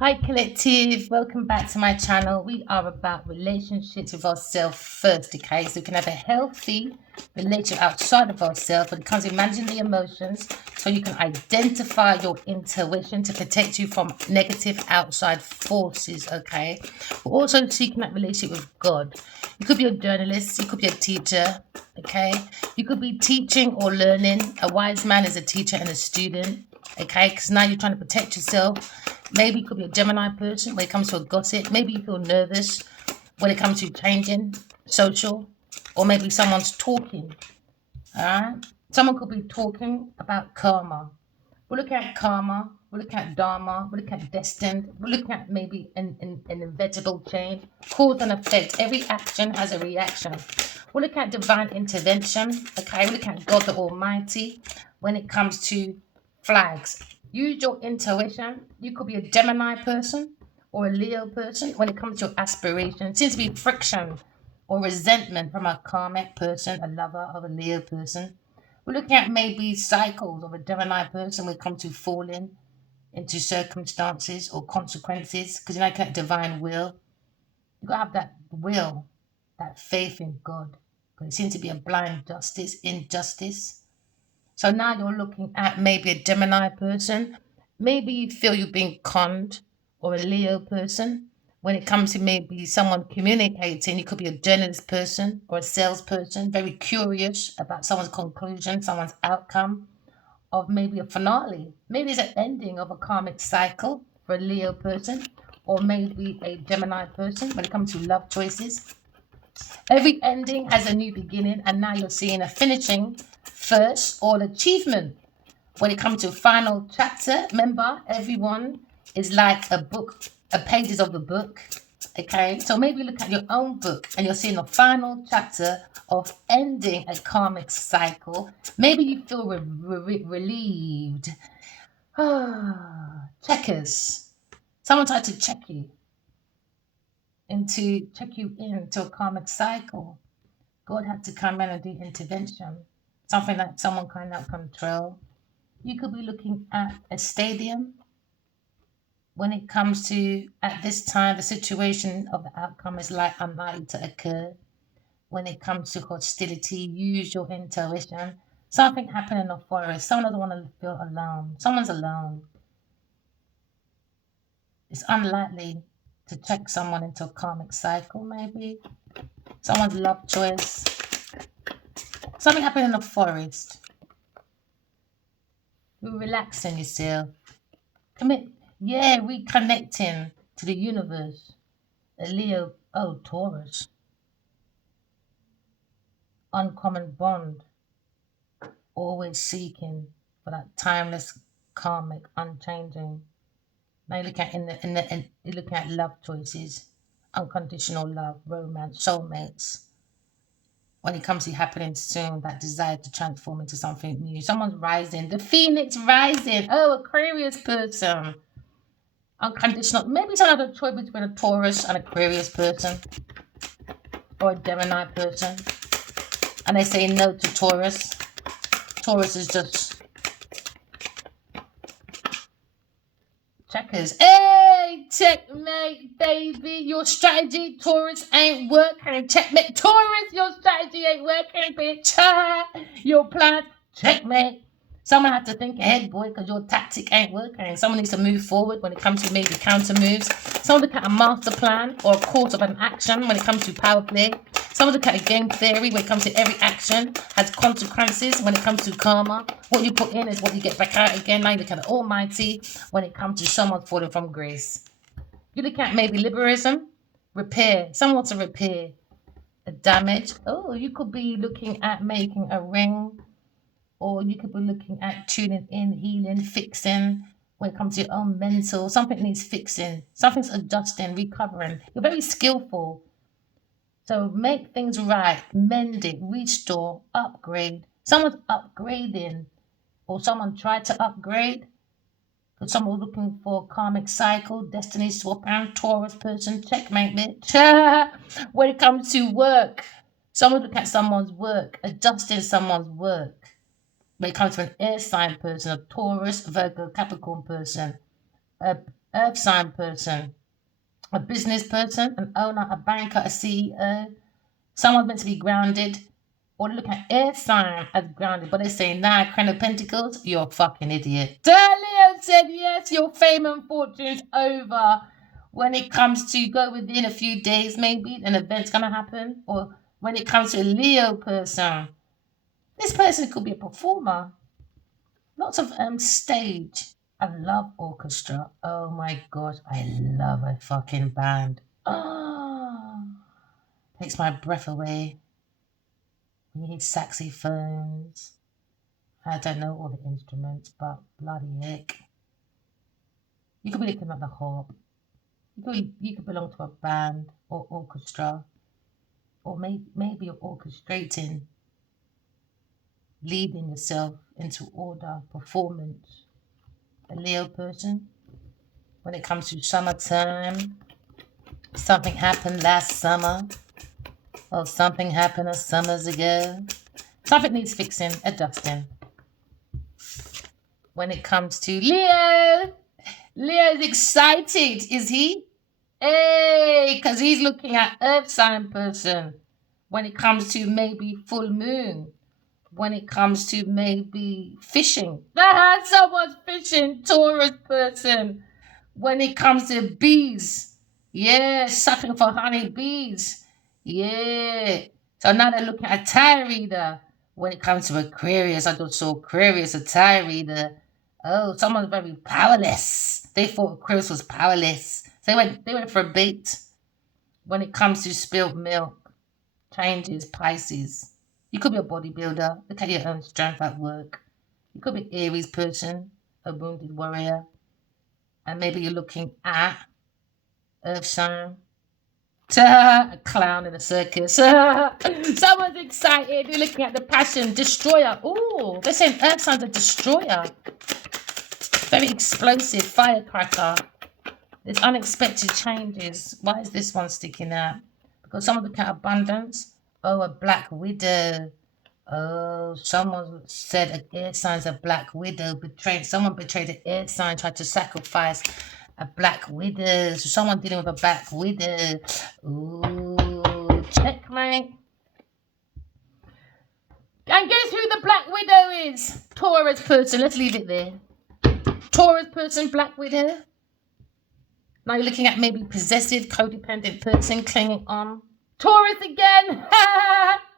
Hi, collective. Welcome back to my channel. We are about relationships with ourselves first, okay? So we can have a healthy relationship outside of ourselves when it comes to managing the emotions, so you can identify your intuition to protect you from negative outside forces, okay? We're also seeking that relationship with God. You could be a journalist, you could be a teacher, okay? You could be teaching or learning. A wise man is a teacher and a student, okay? Because now you're trying to protect yourself. Maybe it could be a Gemini person when it comes to a gossip. Maybe you feel nervous when it comes to changing social, or maybe someone's talking. All right, someone could be talking about karma. We're looking at karma. We're looking at dharma. We're looking at destined. We're looking at maybe an inevitable change, cause and effect. Every action has a reaction. We're looking at divine intervention. Okay, we're looking at God the Almighty when it comes to flags. Use your intuition. You could be a Gemini person or a Leo person when it comes to your aspiration. Seems to be friction or resentment from a karmic person, a lover of a Leo person. We're looking at maybe cycles of a Gemini person when it comes to falling into circumstances or consequences. Because you know, like that divine will, you gotta have that will, that faith in God. Because it seems to be a blind justice, injustice. So now you're looking at maybe a Gemini person. Maybe you feel you've been conned, or a Leo person. When it comes to maybe someone communicating, you could be a journalist person or a salesperson, very curious about someone's conclusion, someone's outcome of maybe a finale. Maybe it's an ending of a karmic cycle for a Leo person, or maybe a Gemini person when it comes to love choices. Every ending has a new beginning, and now you're seeing a finishing first or an achievement. When it comes to final chapter, remember, everyone is like a book, a pages of the book. Okay, so maybe look at your own book and you're seeing the final chapter of ending a karmic cycle. Maybe you feel relieved. Checkers. Someone tried to check you into a karmic cycle. God had to come in and do intervention. Something like someone cannot control. You could be looking at a stadium when it comes to, at this time, the situation of the outcome is like unlikely to occur. When it comes to hostility, use your intuition. Something happened in the forest. Someone doesn't want to feel alone. Someone's alone. It's unlikely to check someone into a karmic cycle, maybe. Someone's love choice. Something happened in the forest. You're relaxing yourself. Commit. Yeah, reconnecting to the universe. A Leo, oh, Taurus. Uncommon bond. Always seeking for that timeless, karmic, unchanging. Now you look at you look at love choices, unconditional love, romance, soulmates. When it comes to happening soon, that desire to transform into something new. Someone's rising, the phoenix rising. Oh, Aquarius person. Unconditional. Maybe it's another choice between a Taurus and Aquarius person or a Gemini person. And they say no to Taurus. Taurus is just checkers. Hey, checkmate, baby. Your strategy, Taurus, ain't working. Checkmate, Taurus. Your strategy ain't working, bitch. Your plan, checkmate. Someone has to think ahead, boy, because your tactic ain't working. Someone needs to move forward when it comes to maybe counter moves. Someone look at a master plan or a course of an action when it comes to power play. Someone look at a game theory when it comes to every action has consequences when it comes to karma. What you put in is what you get back out again. Now you look at the Almighty when it comes to someone falling from grace. You look at maybe liberalism, repair. Someone wants to repair a damage. Oh, you could be looking at making a ring, or you could be looking at tuning in, healing, fixing. When it comes to your own mental, something needs fixing, something's adjusting, recovering. You're very skillful. So make things right, mend it, restore, upgrade. Someone's upgrading, or someone tried to upgrade. Because someone looking for a karmic cycle, destiny swap, and Taurus person, checkmate, bitch. When it comes to work, someone look at someone's work, adjusting someone's work. When it comes to an air sign person, a Taurus, Virgo, Capricorn person, a Earth sign person, a business person, an owner, a banker, a CEO, someone's meant to be grounded, or look at air sign as grounded, but they say, nah, Crown of Pentacles, you're a fucking idiot. Leo said, yes, your fame and fortune's over. When it comes to go within a few days, maybe an event's going to happen. Or when it comes to a Leo person, this person could be a performer. Lots of stage. I love orchestra. Oh my gosh, I love a fucking band. Oh, takes my breath away. You need saxophones. I don't know all the instruments, but bloody heck. You could be looking at the harp. You could belong to a band or orchestra, or maybe you're orchestrating, leading yourself into order, performance. A Leo person. When it comes to summertime, something happened last summer, or something happened a summers ago. Something needs fixing, adjusting. When it comes to Leo, Leo's excited, is he? Hey, because he's looking at Earth sign person. When it comes to maybe full moon, when it comes to maybe fishing, someone's fishing, Taurus person. When it comes to bees, yeah, sucking for honey bees, yeah. So now they're looking at a tarot reader. When it comes to Aquarius, I just saw Aquarius, a tarot reader. Oh, someone's very powerless. They thought Aquarius was powerless. So they went for a bait. When it comes to spilled milk, changes, Pisces. You could be a bodybuilder. Look at your own strength at work. You could be Aries person, a wounded warrior. And maybe you're looking at Earth sign. A clown in a circus. Someone's excited. You're looking at the passion. Destroyer. Oh, they're saying Earth sign's a destroyer. Very explosive. Firecracker. There's unexpected changes. Why is this one sticking out? Because someone's looking at abundance. Oh, a black widow. Oh, someone said an air sign's a black widow. Someone betrayed an air sign, tried to sacrifice a black widow. So someone dealing with a black widow. Ooh, checkmate. And guess who the black widow is? Taurus person. Let's leave it there. Taurus person, black widow. Now you're looking at maybe possessive, codependent person clinging on. Taurus again.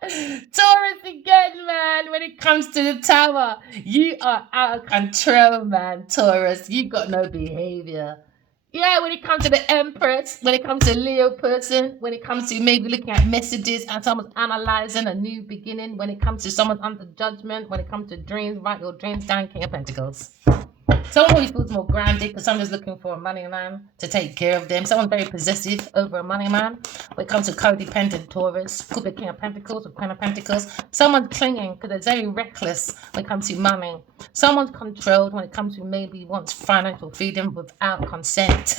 Taurus again, man. When it comes to the tower, you are out of control, man. Taurus, you got no behavior. Yeah, when it comes to the Empress, when it comes to Leo person, when it comes to maybe looking at messages and someone's analyzing a new beginning, when it comes to someone under judgment, when it comes to dreams, write your dreams down, King of Pentacles. Someone always feels more grounded because someone's looking for a money man to take care of them. Someone's very possessive over a money man. When it comes to codependent Taurus, could be King of Pentacles or Queen of Pentacles. Someone's clinging because they're very reckless when it comes to money. Someone's controlled when it comes to maybe wants financial freedom without consent.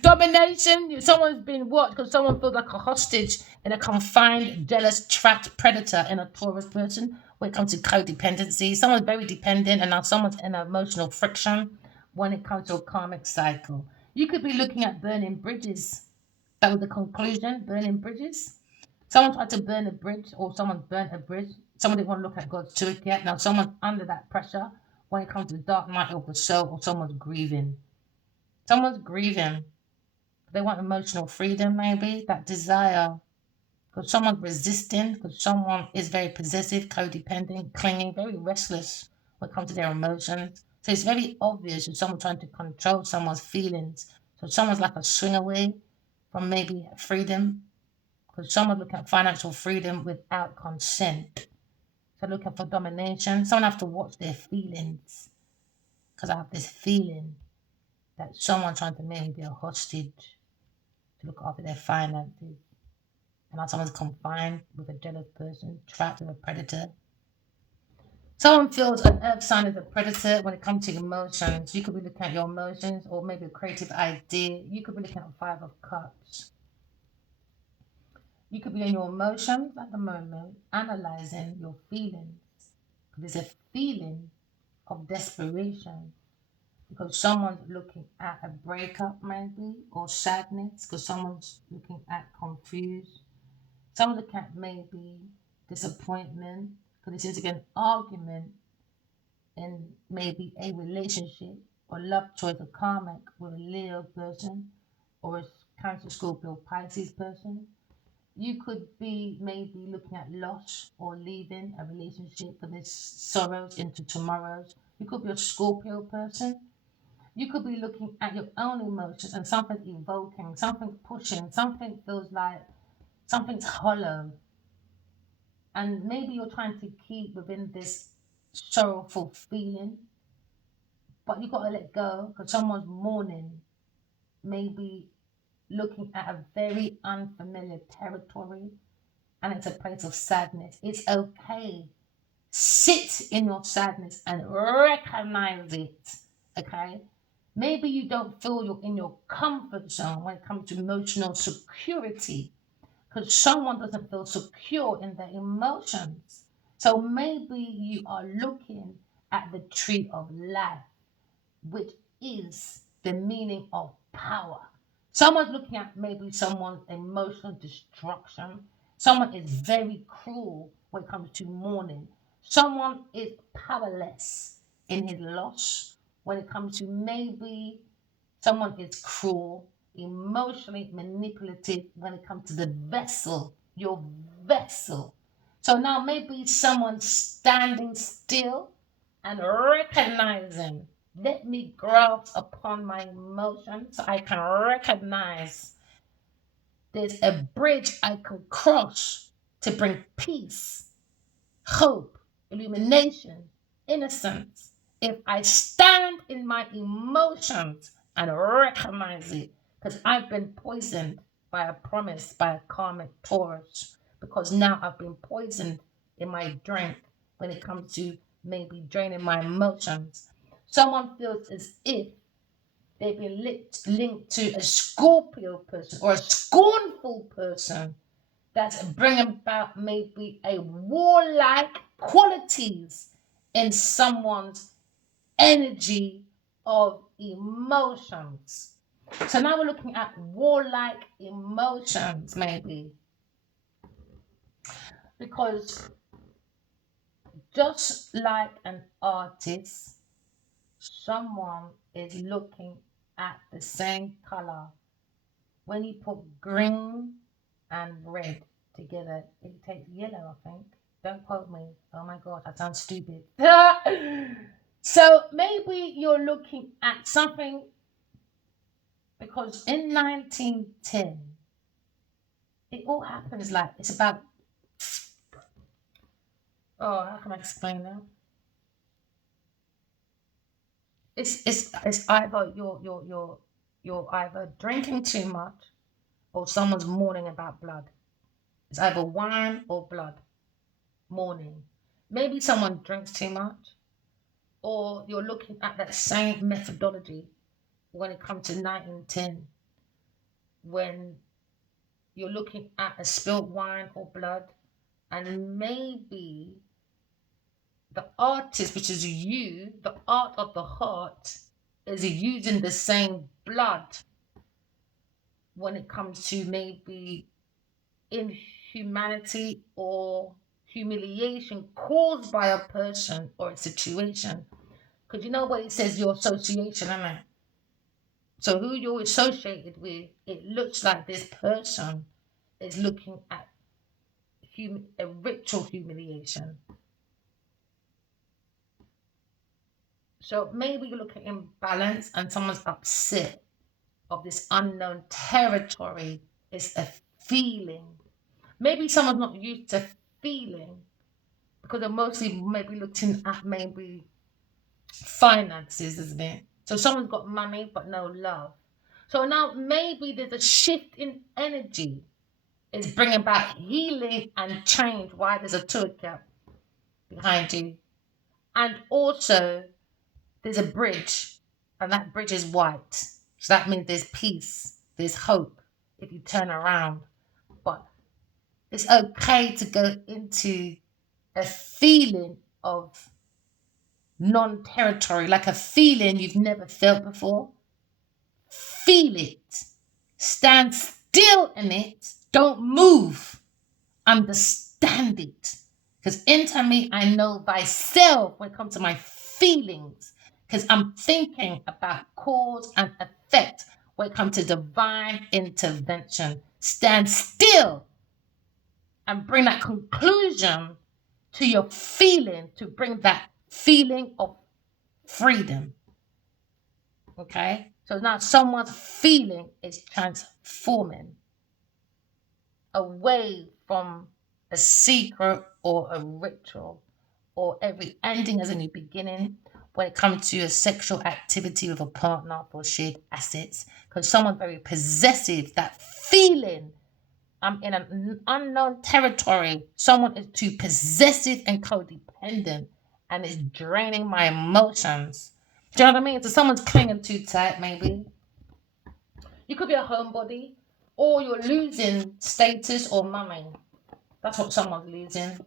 Domination. Someone's been watched because someone feels like a hostage in a confined, jealous, trapped predator in a Taurus person. When it comes to codependency, someone's very dependent and now someone's in an emotional friction when it comes to a karmic cycle. You could be looking at burning bridges. That was the conclusion, burning bridges. Someone tried to burn a bridge or someone's burnt a bridge. Someone didn't want to look at God's truth yet. Now someone's under that pressure when it comes to the dark night of the soul or someone's grieving. Someone's grieving. They want emotional freedom maybe, that desire because someone's resisting, because someone is very possessive, codependent, clinging, very restless when it comes to their emotions. So it's very obvious if someone's trying to control someone's feelings. So someone's like a swing away from maybe freedom, because someone's looking at financial freedom without consent. So looking for domination. Someone have to watch their feelings, because I have this feeling that someone's trying to maybe be a hostage to look after their finances. And now someone's confined with a jealous person, trapped with a predator. Someone feels an earth sign is a predator when it comes to emotions. You could be looking at your emotions or maybe a creative idea. You could be looking at Five of Cups. You could be in your emotions at the moment, analyzing your feelings. There's a feeling of desperation. because someone's looking at a breakup maybe, or sadness because someone's looking at confused. Someone looking at maybe disappointment because there seems to be an argument in maybe a relationship or love choice or karmic with a Leo person or a Cancer, Scorpio, Pisces person. You could be maybe looking at loss or leaving a relationship for this sorrows into tomorrows. You could be a Scorpio person. You could be looking at your own emotions and something evoking, something pushing, something feels like something's hollow. And maybe you're trying to keep within this sorrowful feeling, but you got to let go because someone's mourning, maybe looking at a very unfamiliar territory, and it's a place of sadness. It's okay. Sit in your sadness and recognize it. Okay? Maybe you don't feel you're in your comfort zone when it comes to emotional security because someone doesn't feel secure in their emotions. So maybe you are looking at the tree of life, which is the meaning of power. Someone's looking at maybe someone's emotional destruction. Someone is very cruel when it comes to mourning. Someone is powerless in his loss when it comes to maybe someone is cruel, emotionally manipulative when it comes to the vessel, your vessel. So now maybe someone's standing still and recognizing, let me grasp upon my emotions so I can recognize there's a bridge I can cross to bring peace, hope, illumination, innocence. If I stand in my emotions and recognize it, because I've been poisoned by a promise by a karmic Taurus, because now I've been poisoned in my drink when it comes to maybe draining my emotions. Someone feels as if they've been linked to a Scorpio person or a scornful person that's bringing about maybe a warlike qualities in someone's energy of emotions. So now we're looking at warlike emotions, maybe, because just like an artist, someone is looking at the same color. When you put green and red together, it takes yellow, I think. Don't quote me. Oh my god, I sound stupid. So maybe you're looking at something because in 1910, it all happens like it's about, oh, how can I explain that? It's either you're either drinking too much or someone's mourning about blood. It's either wine or blood, mourning. Maybe someone drinks too much, or you're looking at that same methodology when it comes to 1910, when you're looking at a spilt wine or blood, and maybe the artist, which is you, the art of the heart, is using the same blood when it comes to maybe inhumanity or humiliation caused by a person or a situation. Because you know what it says, your association, isn't it? So who you're associated with, it looks like this person is looking at a ritual humiliation. So maybe you look at imbalance and someone's upset of this unknown territory. It's a feeling. Maybe someone's not used to feeling because they're mostly maybe looking at maybe finances, isn't it? So someone's got money but no love. So now maybe there's a shift in energy. It's bringing about healing and change. Why there's a toolkit behind you. And also there's a bridge, and that bridge is white. So that means there's peace, there's hope if you turn around. But it's okay to go into a feeling of non-territory, like a feeling you've never felt before. Feel it. Stand still in it. Don't move. Understand it. Because into me, I know thyself when it comes to my feelings. Because I'm thinking about cause and effect when it comes to divine intervention. Stand still and bring that conclusion to your feeling, to bring that feeling of freedom. Okay? So now someone's feeling is transforming away from a secret or a ritual, or every ending as a new beginning when it comes to a sexual activity with a partner for shared assets. Because someone's very possessive, that feeling I'm in an unknown territory. Someone is too possessive and codependent and it's draining my emotions. Do you know what I mean? So someone's clinging too tight, maybe. You could be a homebody or you're losing status or money. That's what someone's losing.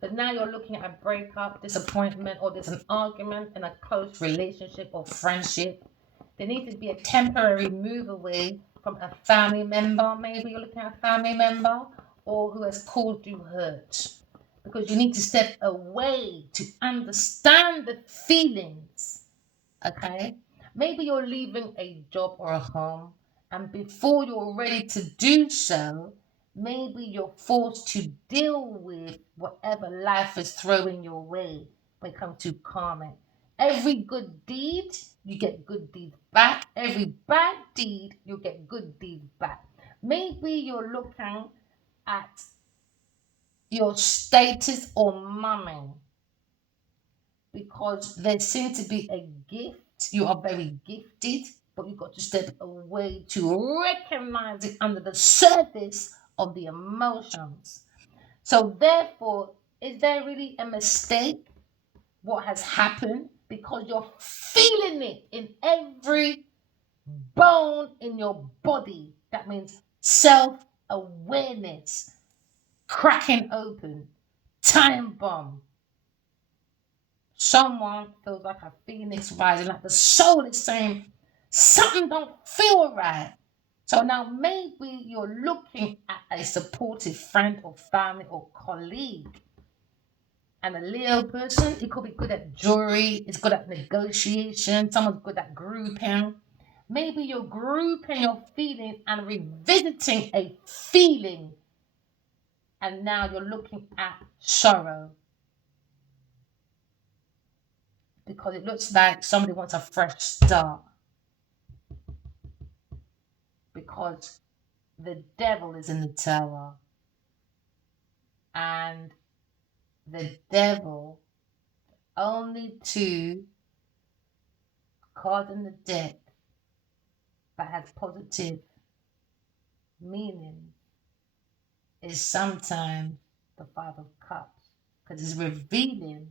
But now you're looking at a breakup, disappointment, or there's an argument in a close relationship or friendship. There needs to be a temporary move away from a family member. Maybe you're looking at a family member or who has caused you hurt. Because you need to step away to understand the feelings. Okay? Maybe you're leaving a job or a home, and before you're ready to do so, maybe you're forced to deal with whatever life is throwing your way when it comes to karma. Every good deed, you get good deeds back. Every bad deed, you get good deeds back. Maybe you're looking at your status or money because there seems to be a gift. You are very gifted, but you've got to step away to recognize it under the surface of the emotions. So, therefore, is there really a mistake? What has happened? Because you're feeling it in every bone in your body. That means self awareness, cracking open, time bomb. Someone feels like a phoenix rising, like the soul is saying, something don't feel right. So now maybe you're looking at a supportive friend or family or colleague. And a Leo person, it could be good at jewelry, it's good at negotiation, someone's good at grouping. Maybe you're grouping your feelings and revisiting a feeling. And now you're looking at sorrow. Because it looks like somebody wants a fresh start. Because the devil is in the tower. And the devil, only two cards in the deck that has positive meaning, is sometimes the Five of Cups. Because it's revealing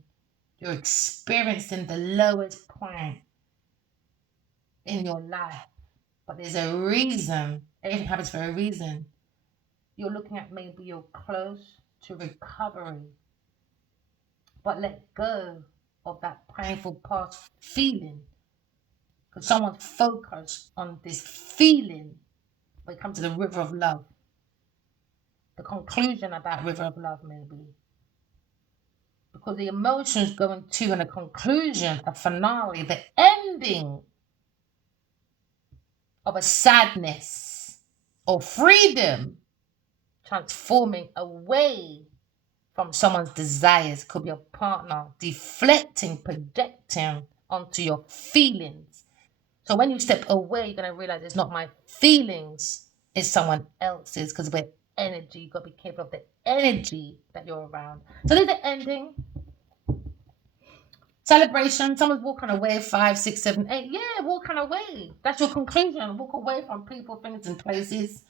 you're experiencing the lowest point in your life. But there's a reason. Everything happens for a reason. You're looking at maybe you're close to recovery. But let go of that painful past feeling. Because someone's focused on this feeling when it comes to the river of love. The conclusion about river of love, maybe. Because the emotions going to and a conclusion, a finale, the ending of a sadness or freedom transforming away from someone's desires. Could be a partner deflecting, projecting onto your feelings. So when you step away, you're going to realize it's not my feelings, it's someone else's, because we're energy. You've got to be careful of the energy that you're around. So there's the ending. Celebration, someone's walking away, 5, 6, 7, 8. Yeah, walking away. That's your conclusion. Walk away from people, things, and places.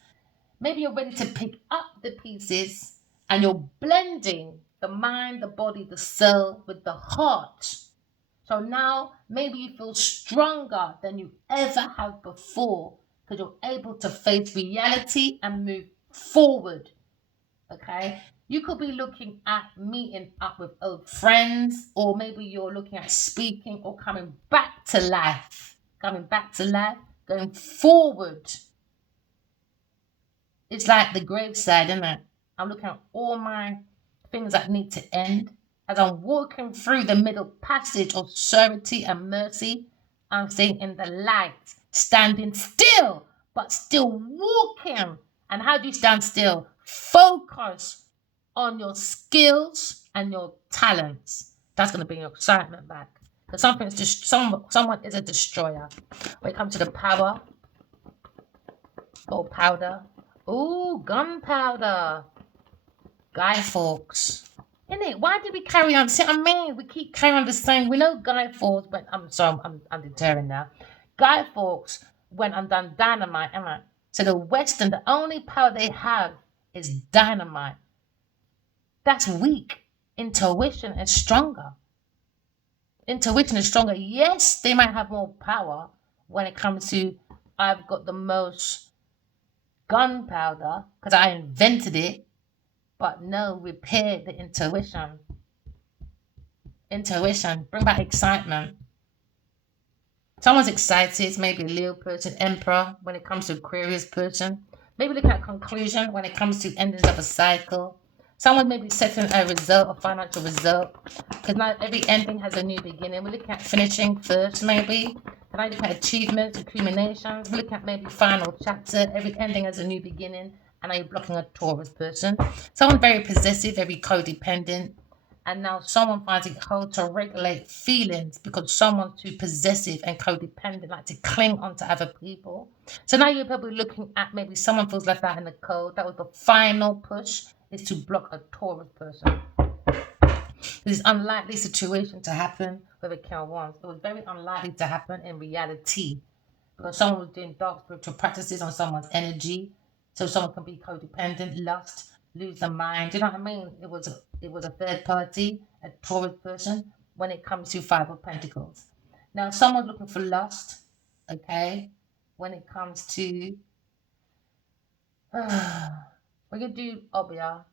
Maybe you're ready to pick up the pieces and you're blending the mind, the body, the soul with the heart. So now maybe you feel stronger than you ever have before because you're able to face reality and move forward. Okay? You could be looking at meeting up with old friends, or maybe you're looking at speaking or coming back to life. Coming back to life, going forward. It's like the graveside, isn't it? I'm looking at all my things that need to end. As I'm walking through the middle passage of serenity and mercy, I'm staying in the light, standing still, but still walking. And how do you stand still? Focus on your skills and your talents. That's going to bring your excitement back. Because something's just someone is a destroyer. When it comes to the power, gold powder. Ooh, gunpowder. Guy Fawkes. Isn't it? Why did we carry on? See what I mean? We keep carrying on the same. We know Guy Fawkes, but I'm sorry, I'm deterring now. Guy Fawkes went and done dynamite, am I? So the Western, the only power they have is dynamite. That's weak. Intuition is stronger. Intuition is stronger. Yes, they might have more power when it comes to I've got the most gunpowder because I invented it, but no, repair the intuition. Intuition, bring back excitement. Someone's excited, maybe a Leo person, Emperor, when it comes to Aquarius person. Maybe look at conclusion when it comes to endings of a cycle. Someone may be setting a result, a financial result, because not every ending has a new beginning. We're looking at finishing first, maybe. And I look at achievements and culminations. We look at maybe final chapter. Every ending has a new beginning. And are you blocking a Taurus person? Someone very possessive, very codependent. And now someone finds it hard to regulate feelings because someone's too possessive and codependent, like to cling onto other people. So now you're probably looking at maybe someone feels left out in the cold. That was the final push, is to block a Taurus person. This is unlikely situation to happen with a King of Wands. It was very unlikely to happen in reality because someone was doing dark spiritual practices on someone's energy. So someone can be codependent, lust, lose their mind. Do you know what I mean? It was a third party, a Taurus person when it comes to Five of Pentacles. Now someone's looking for lust, okay? When it comes to when you do obia,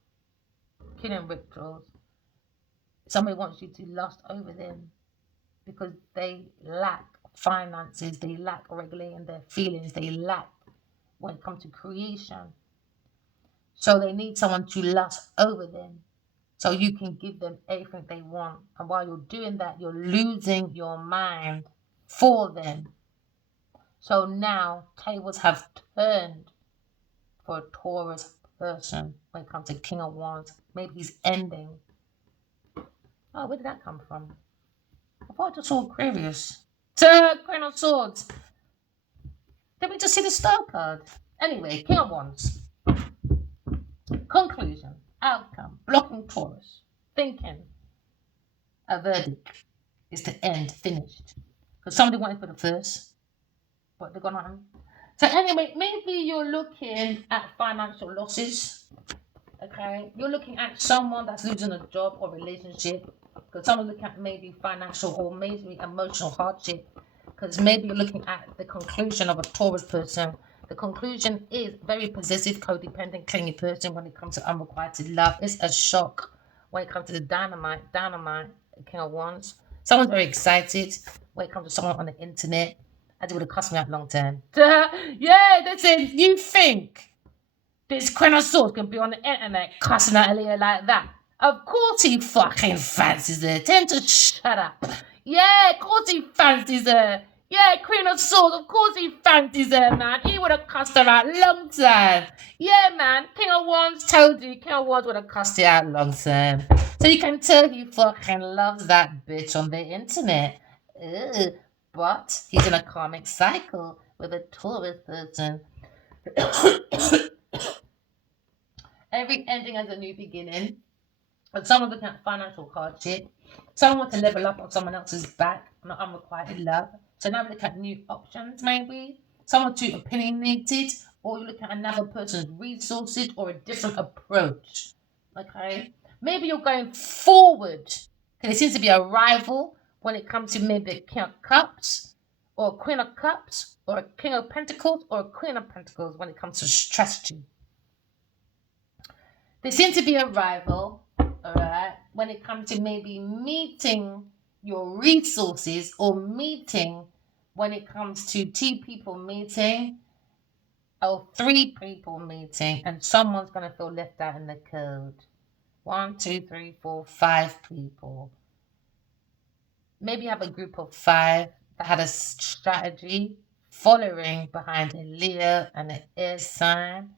killing rituals, somebody wants you to lust over them because they lack finances, they lack regulating their feelings, they lack when it comes to creation. So they need someone to lust over them so you can give them everything they want. And while you're doing that, you're losing your mind for them. So now tables have turned for a Taurus person when it comes to King of Wands. Maybe he's ending. Oh, where did that come from? I thought I just saw Aquarius. Queen of Swords. Did we just see the star card? Anyway, King of Wands. Conclusion. Outcome. Blocking Taurus. Thinking. A verdict is to end. Finished. Because somebody wanted for the first. But they're gonna. So anyway, maybe you're looking at financial losses. Okay. You're looking at someone that's losing a job or relationship. Because someone's looking at maybe financial or maybe emotional hardship. Because maybe you're looking at the conclusion of a Taurus person. The conclusion is very possessive, codependent, clingy person when it comes to unrequited love. It's a shock when it comes to the dynamite, King of Wands. Someone's very excited when it comes to someone on the internet. As it would have cost me out long term. Yeah, that's it. You think this Queen of Swords can be on the internet cussing at Leah like that? Of course he fucking fancies her. Tell him to shut up. Yeah, of course he fancies her. Yeah, Queen of Swords, of course he fancies her, man. He would have cussed her out long time. Yeah, man. King of Wands told you. King of Wands would have cussed you out long time. So you can tell he fucking loves that bitch on the internet. Ugh. But he's in a karmic cycle with a Taurus person. Every ending has a new beginning. But someone's looking at financial hardship. Someone wants to level up on someone else's back, not unrequited love. So now we look at new options, maybe. Someone too opinionated, or you look at another person's resources or a different approach. Okay? Maybe you're going forward. Because there seems to be a rival when it comes to maybe a King of Cups, or a Queen of Cups, or a King of Pentacles, or a Queen of Pentacles when it comes to strategy. There seems to be a rival, all right, when it comes to maybe meeting your resources or meeting when it comes to two people meeting or three people meeting, and someone's going to feel left out in the code. One, two, three, four, five people. Maybe you have a group of five that had a strategy following behind a Leo and an air sign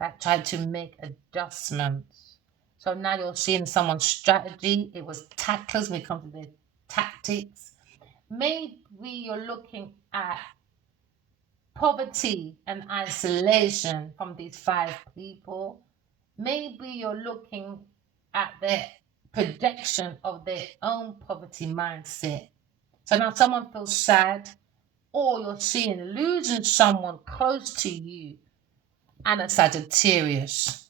that tried to make adjustments. So now you're seeing someone's strategy. It was tactless when it comes to their tactics. Maybe you're looking at poverty and isolation from these five people. Maybe you're looking at the projection of their own poverty mindset. So now someone feels sad, or you're seeing losing someone close to you, and a Sagittarius.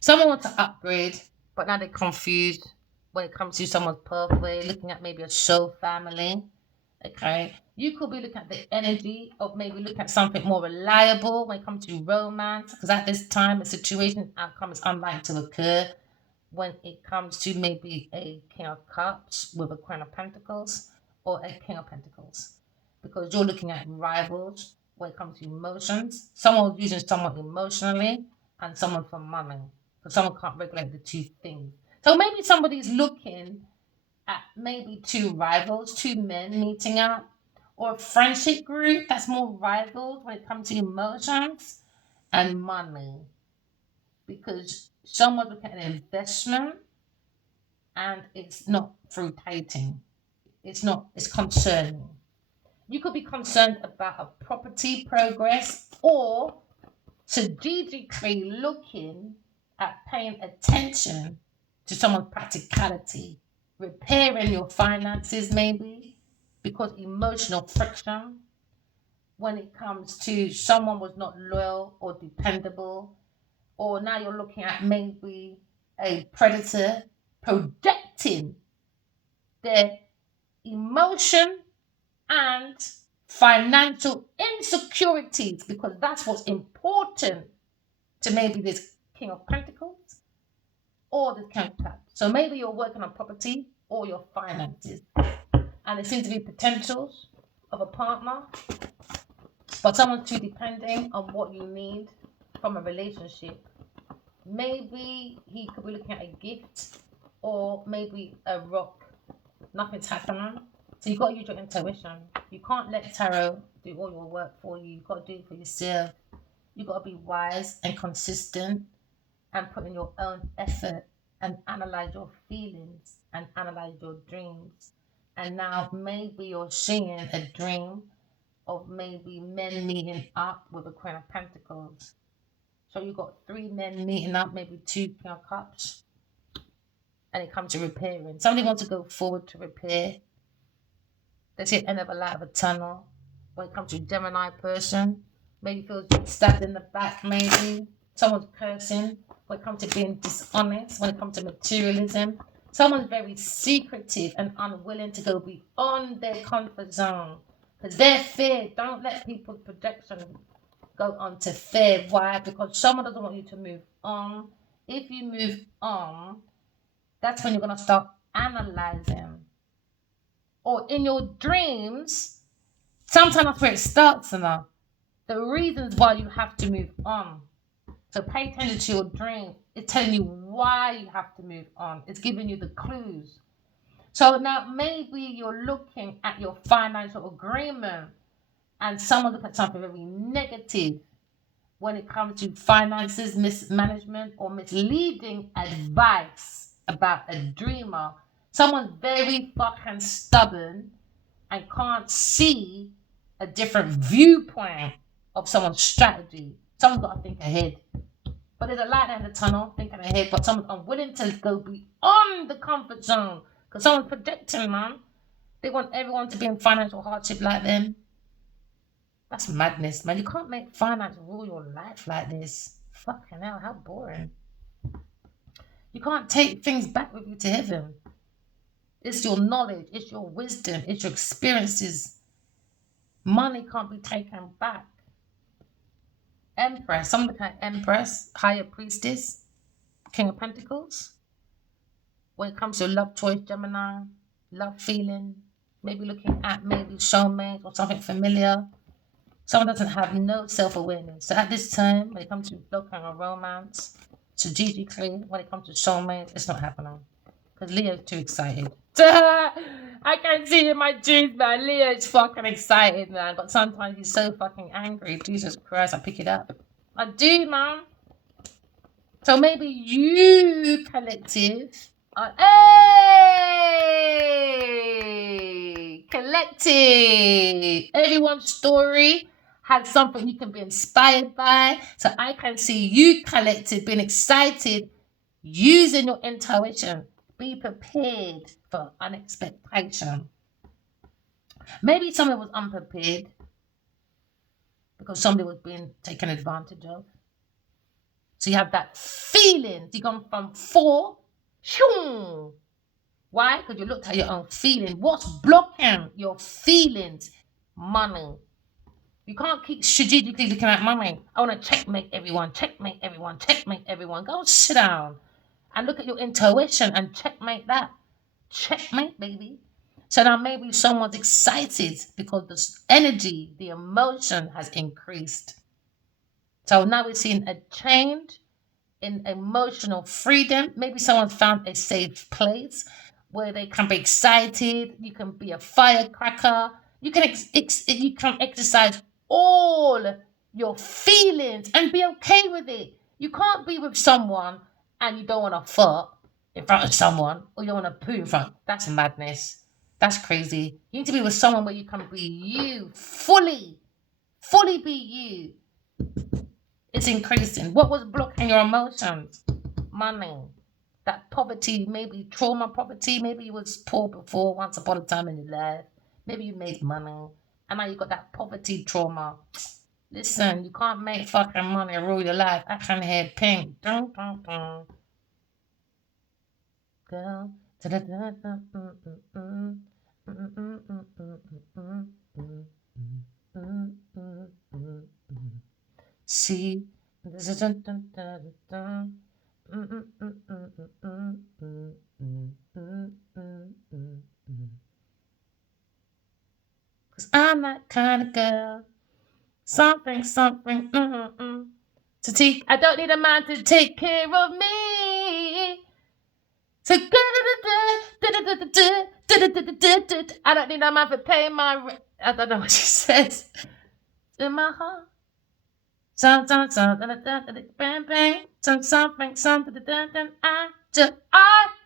Someone wants to upgrade, but now they're confused when it comes to someone's pathway, looking at maybe a soul family. Okay. You could be looking at the energy of maybe looking at something more reliable when it comes to romance, because at this time, a situation outcome is unlikely to occur when it comes to maybe a King of Cups with a Queen of Pentacles or a King of Pentacles, because you're looking at rivals when it comes to emotions. Someone's using someone emotionally and someone for money, so someone can't regulate the two things. So maybe somebody's looking at maybe two rivals, two men meeting up, or a friendship group that's more rivals when it comes to emotions and money, because someone's looking at an investment and it's not through dating. It's concerning. You could be concerned about a property progress or strategically looking at paying attention to someone's practicality, repairing your finances maybe, because emotional friction when it comes to someone was not loyal or dependable, or now you're looking at maybe a predator projecting their emotion and financial insecurities, because that's what's important to maybe this King of Pentacles or this King of Cups. So maybe you're working on property or your finances, and there seems to be potentials of a partner, but someone's too depending on what you need from a relationship. Maybe he could be looking at a gift or maybe a rock. Nothing's happening. So you've got to use your intuition. You can't let tarot do all your work for you. You've got to do it for yourself. You've got to be wise and consistent and put in your own effort and analyze your feelings and analyze your dreams. And now maybe you're seeing a dream of maybe men meeting up with a Queen of Pentacles. So you've got three men meeting up, maybe two King of Cups, and it comes to repairing. Somebody wants to go forward to repair. They see the end of a light of a tunnel. When it comes to Gemini person, maybe feels stabbed in the back, maybe. Someone's cursing. When it comes to being dishonest, when it comes to materialism, someone's very secretive and unwilling to go beyond their comfort zone. Because their fear, don't let people's projection go on to fear. Why? Because someone doesn't want you to move on. If you move on, that's when you're going to start analyzing. Or in your dreams, sometimes that's where it starts now. The reasons why you have to move on. So pay attention to your dream. It's telling you why you have to move on. It's giving you the clues. So now maybe you're looking at your financial agreement and someone looks at something very negative when it comes to finances, mismanagement, or misleading advice about a dreamer. Someone's very fucking stubborn and can't see a different viewpoint of someone's strategy. Someone's got to think ahead. But there's a light in the tunnel, thinking ahead, but someone's unwilling to go beyond the comfort zone. Because someone's projecting, man. They want everyone to be in financial hardship like them. That's madness, man. You can't make finance rule your life like this. Fucking hell, how boring. You can't take things back with you to heaven. It's your knowledge, it's your wisdom, it's your experiences. Money can't be taken back. Empress. Some look at Empress, Higher Priestess, King of Pentacles. When it comes to love choice, Gemini, love feeling, maybe looking at maybe soulmate or something familiar. Someone doesn't have no self-awareness. So at this time, when it comes to love and romance, strategically, when it comes to soulmate, it's not happening. Because Leo's too excited. I can see in my dreams, man. Leo's fucking excited, man. But sometimes he's so fucking angry. Jesus Christ, I pick it up. I do, man. So maybe you, collective, hey, collective. Everyone's story has something you can be inspired by. So I can see you, collective, being excited, using your intuition. Be prepared for unexpectation. Maybe someone was unprepared because somebody was being taken advantage of. So you have that feeling. You gone from 4. Shoo. Why? Because you looked at your own feeling. What's blocking your feelings? Money. You can't keep strategically looking at money. I want to checkmate everyone, checkmate everyone, checkmate everyone. Go sit down and look at your intuition and checkmate that. Checkmate, baby. So now maybe someone's excited because the energy, the emotion has increased. So now we're seeing a change in emotional freedom. Maybe someone found a safe place where they can be excited. You can be a firecracker. You can you can exercise all your feelings and be okay with it. You can't be with someone and you don't want to fart in front of someone or you don't want to poo in front. That's madness. That's crazy. You need to be with someone where you can be you fully be you. It's increasing. What was blocking your emotions? Money. That poverty, maybe trauma poverty. Maybe you was poor before once upon a time in your life. Maybe you made money. And now you got that poverty trauma. Listen, you can't make fucking money rule your life. I can hear pink. Dun, dun, dun. Girl. See. Because I'm that kind of girl. Something. To take. I don't need a man to take care of me. So I don't need a man to pay my rent. I don't know what she says. In my heart. Something. I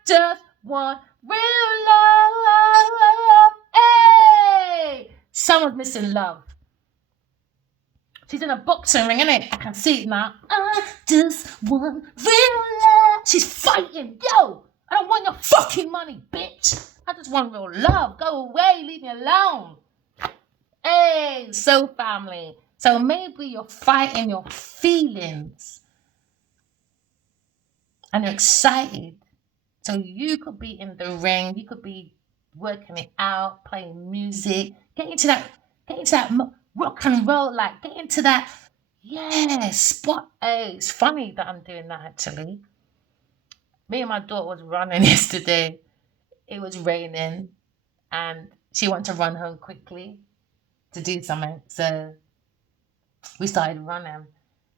just want real love. Hey! Someone's missing love. She's in a boxing ring, innit? I can see it now. I just want real love. She's fighting. Yo, I don't want your fucking money, bitch. I just want real love. Go away. Leave me alone. Hey, so family. So maybe you're fighting your feelings and you're excited. So you could be in the ring. You could be working it out, playing music. Get into that rock and roll, like get into that, spot. Hey, it's funny that I'm doing that actually. Me and my daughter was running yesterday. It was raining and she wanted to run home quickly to do something. So we started running.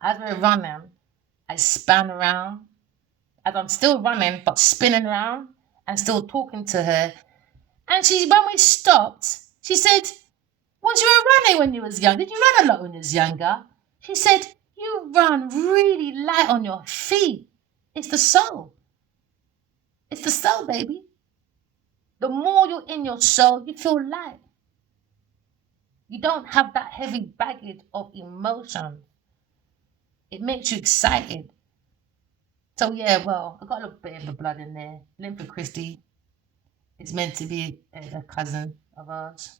As we were running, I span around. As I'm still running, but spinning around and still talking to her. And when we stopped, she said, was you running when you was young? Did you run a lot when you was younger? She said, you run really light on your feet. It's the soul. It's the soul, baby. The more you're in your soul, you feel light. You don't have that heavy baggage of emotion. It makes you excited. So yeah, well, I got a little bit of the blood in there. Lympha Christie is meant to be a cousin of ours.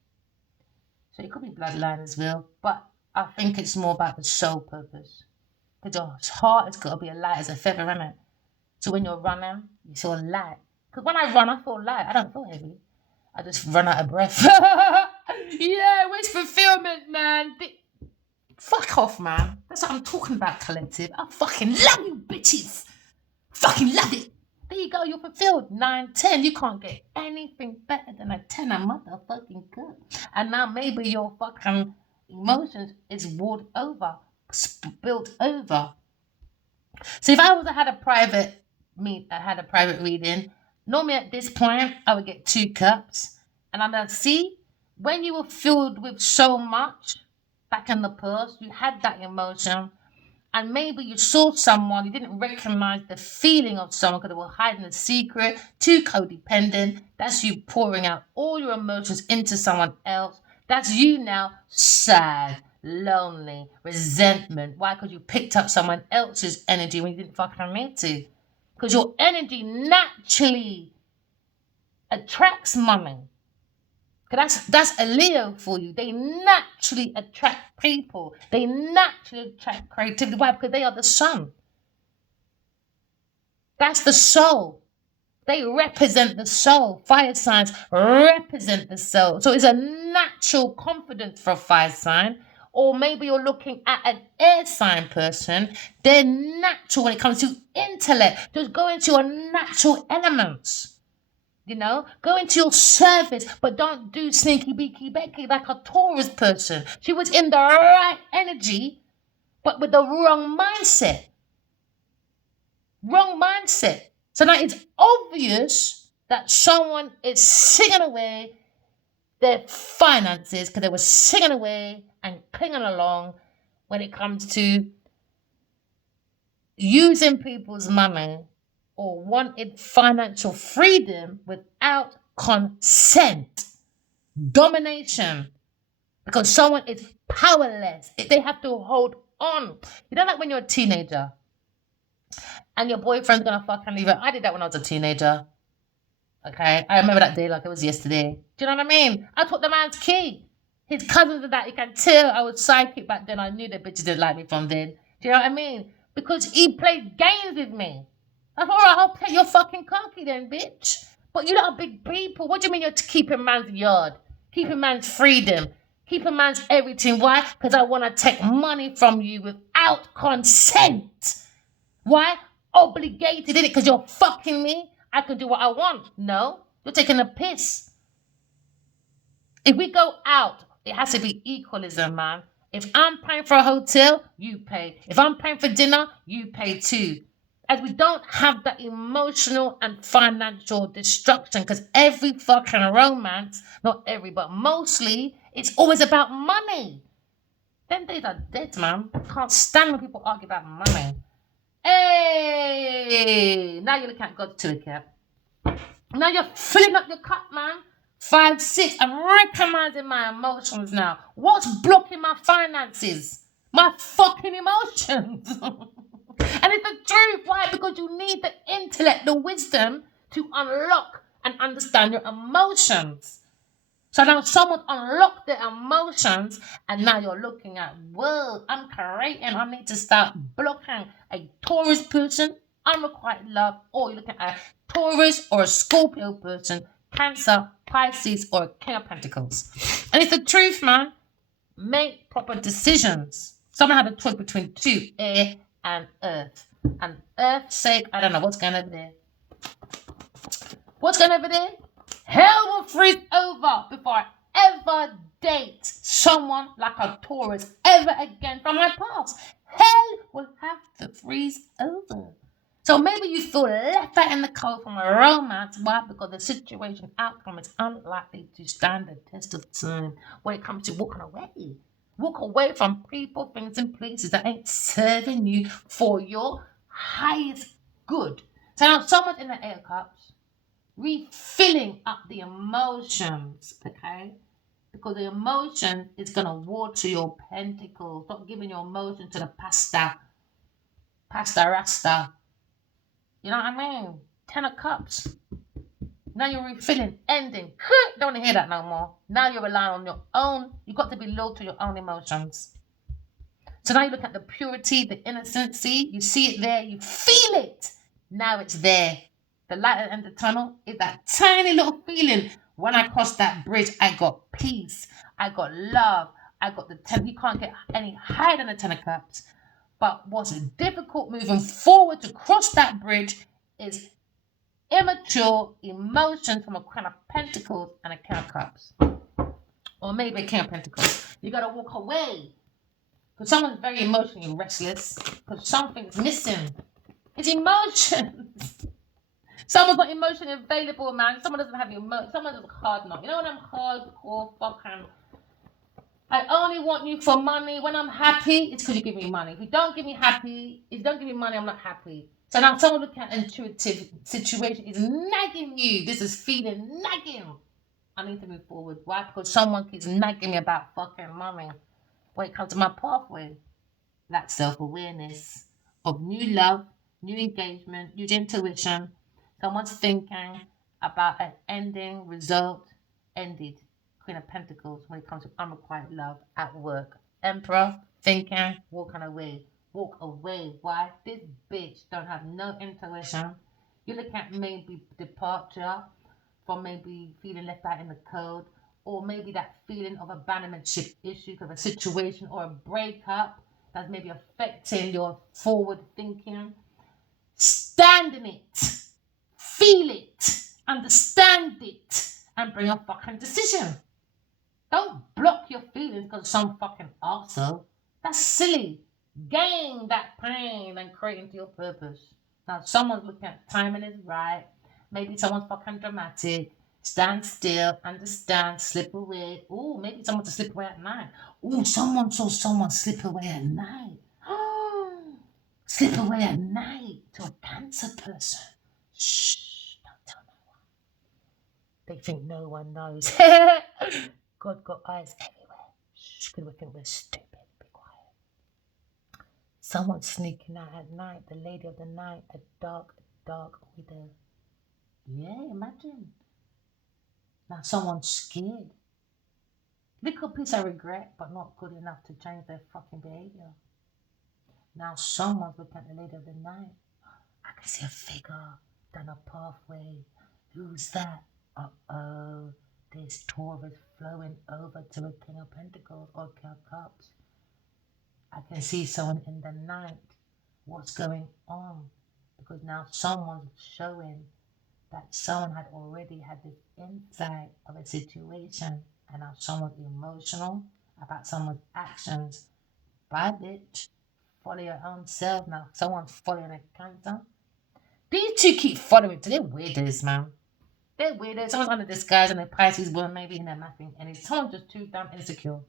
So it could be bloodline as well. But I think it's more about the soul purpose. Because your heart has got to be light as a feather, innit? So when you're running, you feel light. Because when I run, I feel light. I don't feel heavy. I just run out of breath. Yeah, wish fulfillment, man. Fuck off, man. That's what I'm talking about, collective. I fucking love you, bitches. Fucking love it. There you go, you're fulfilled. 9, 10. You can't get anything better than a 10 a motherfucking good. And now maybe your fucking emotions is walled over, spilled over. So if I was to had a private reading, normally at this point I would get 2 cups. And I'm gonna see when you were filled with so much back in the past, you had that emotion, and maybe you saw someone, you didn't recognize the feeling of someone because they were hiding a secret, too codependent. That's you pouring out all your emotions into someone else. That's you now sad, lonely, resentment. Why? Because you picked up someone else's energy when you didn't fucking need to. Because your energy naturally attracts money. That's a Leo for you. They naturally attract people. They naturally attract creativity. Why? Because they are the sun. That's the soul. They represent the soul. Fire signs represent the soul. So it's a natural confidence for a fire sign. Or maybe you're looking at an air sign person. They're natural when it comes to intellect. Just go into your natural elements. Go into your service, but don't do sneaky beaky becky like a Taurus person. She was in the right energy, but with the wrong mindset. Wrong mindset. So now it's obvious that someone is singing away their finances because they were singing away and clinging along when it comes to using people's money or wanted financial freedom without consent. Domination. Because someone is powerless. They have to hold on. Like when you're a teenager and your boyfriend's gonna fucking leave it. I did that when I was a teenager. Okay? I remember that day like it was yesterday. Do you know what I mean? I took the man's key. His cousins and that, you can tell I was psychic back then. I knew the bitches didn't like me from then. Do you know what I mean? Because he played games with me. I thought, all right, I'll play your fucking cocky then, bitch. But you're not big people. What do you mean you're keeping man's yard? Keeping man's freedom? Keeping man's everything? Why? Because I want to take money from you without consent. Why? Obligated in it because you're fucking me. I can do what I want. No, you're taking a piss. If we go out, it has to be equalism, man. If I'm paying for a hotel, you pay. If I'm paying for dinner, you pay too. As we don't have that emotional and financial destruction, because every fucking romance, not every, but mostly, it's always about money. Them days are dead, man. Can't stand when people argue about money. Hey, now you're looking at God's toolkit. Now you're filling up your cup, man. 5, 6. I'm recognizing my emotions now. What's blocking my finances? My fucking emotions. And it's the truth. Why? Because you need the intellect, the wisdom to unlock and understand your emotions. So now someone unlocked their emotions and now you're looking at, whoa, I'm creating. I need to start blocking a Taurus person, unrequited love, or you're looking at a Taurus or a Scorpio person, Cancer, Pisces, or King of Pentacles. And it's the truth, man. Make proper decisions. Someone had a choice between 2, air and earth. And earth's sake, I don't know what's going over there. What's going over there? Hell will freeze over before I ever date someone like a Taurus ever again from my past. Hell will have to freeze over. So maybe you feel left out in the cold from a romance. Why? Because the situation outcome is unlikely to stand the test of time when it comes to walking away. Walk away from people, things, and places that ain't serving you for your highest good. So now someone's in the air cups, refilling up the emotions, okay? Because the emotion is going to water your pentacles. Stop giving your emotion to the pasta rasta. You know what I mean? 10 of cups. Now you're refilling, ending. Don't want to hear that no more. Now you're relying on your own. You've got to be loyal to your own emotions. So now you look at the purity, the innocency. You see it there. You feel it. Now it's there. The light at the end of the tunnel is that tiny little feeling. When I crossed that bridge, I got peace. I got love. I got the 10. You can't get any higher than the 10 of cups. But what's difficult moving forward to cross that bridge is immature emotions from a Queen of Pentacles and a King of Cups. Or maybe a King of Pentacles. You gotta walk away. Because someone's very emotionally restless. Because something's missing. It's emotions. Someone's not emotionally available, man. Someone doesn't have emotion. Someone doesn't hard not. You know when I'm hardcore fucking. I only want you for money. When I'm happy, it's because you give me money. If you don't give me happy, if you don't give me money, I'm not happy. So now someone looking at an intuitive situation is nagging you. This is feeling nagging. I need to move forward. Why? Because someone keeps nagging me about fucking money. When it comes to my pathway, that self-awareness of new love, new engagement, new intuition. Someone's thinking about an ending result, ended. Queen of Pentacles when it comes to unrequited love at work. Emperor, thinking, walking away. Walk away. Why? This bitch don't have no intuition. You look at maybe departure from maybe feeling left out in the cold, or maybe that feeling of abandonmentship issues of a situation or a breakup that's maybe affecting your forward thinking. Stand in it, feel it, understand it, and bring a fucking decision. Don't block your feelings because some fucking arsehole. That's silly. Gain that pain and create into your purpose. Now, someone's looking at timing is right. Maybe someone's fucking dramatic. Stand still, understand, slip away. Oh, maybe someone to slip away at night. Oh, someone saw someone slip away at night. Slip away at night to a cancer person. Shh, don't tell no one. They think no one knows. God got eyes everywhere. Shh, because we think we're stupid. Be quiet. Someone sneaking out at night, the lady of the night, a dark widow. Yeah, imagine. Now someone's scared. Little piece of regret, but not good enough to change their fucking behavior. Now someone's looking at the lady of the night. I can see a figure down a pathway. Who's that? Uh-oh. There's Taurus flowing over to a King of Pentacles or King of Cups. I can see someone in the night. What's going on? Because now someone's showing that someone had already had this insight of a situation and now someone's emotional about someone's actions. Bye, bitch. Follow your own self. Now someone's following a cancer. These two keep following. They're weirdos, man. They're weirdos. Someone's under disguise and a Pisces woman, maybe in their mapping. And it's someone's just too damn insecure.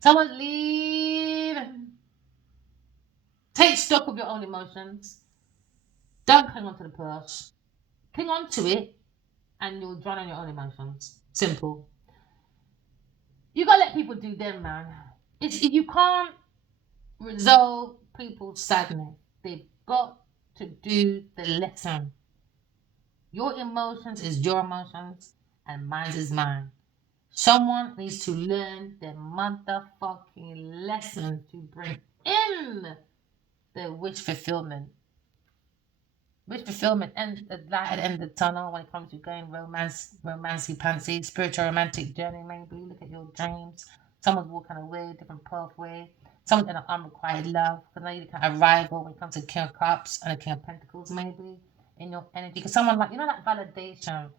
Someone's leaving. Take stock of your own emotions. Don't cling on to the past. Cling on to it and you'll drown on your own emotions. Simple. You gotta let people do them, man. You can't resolve people's sadness. They've got to do the lesson. Your emotions is your emotions and mine is mine. Someone needs to learn their motherfucking lesson to bring in their wish fulfillment. Wish fulfillment and the light at the end of the tunnel when it comes to going romancy pantsy, spiritual romantic journey maybe. Look at your dreams. Someone's walking away, different pathway. Someone's in an unrequited love. Because now you can arrival when it comes to King of Cups and a King of Pentacles maybe in your energy. Because someone like, that validation.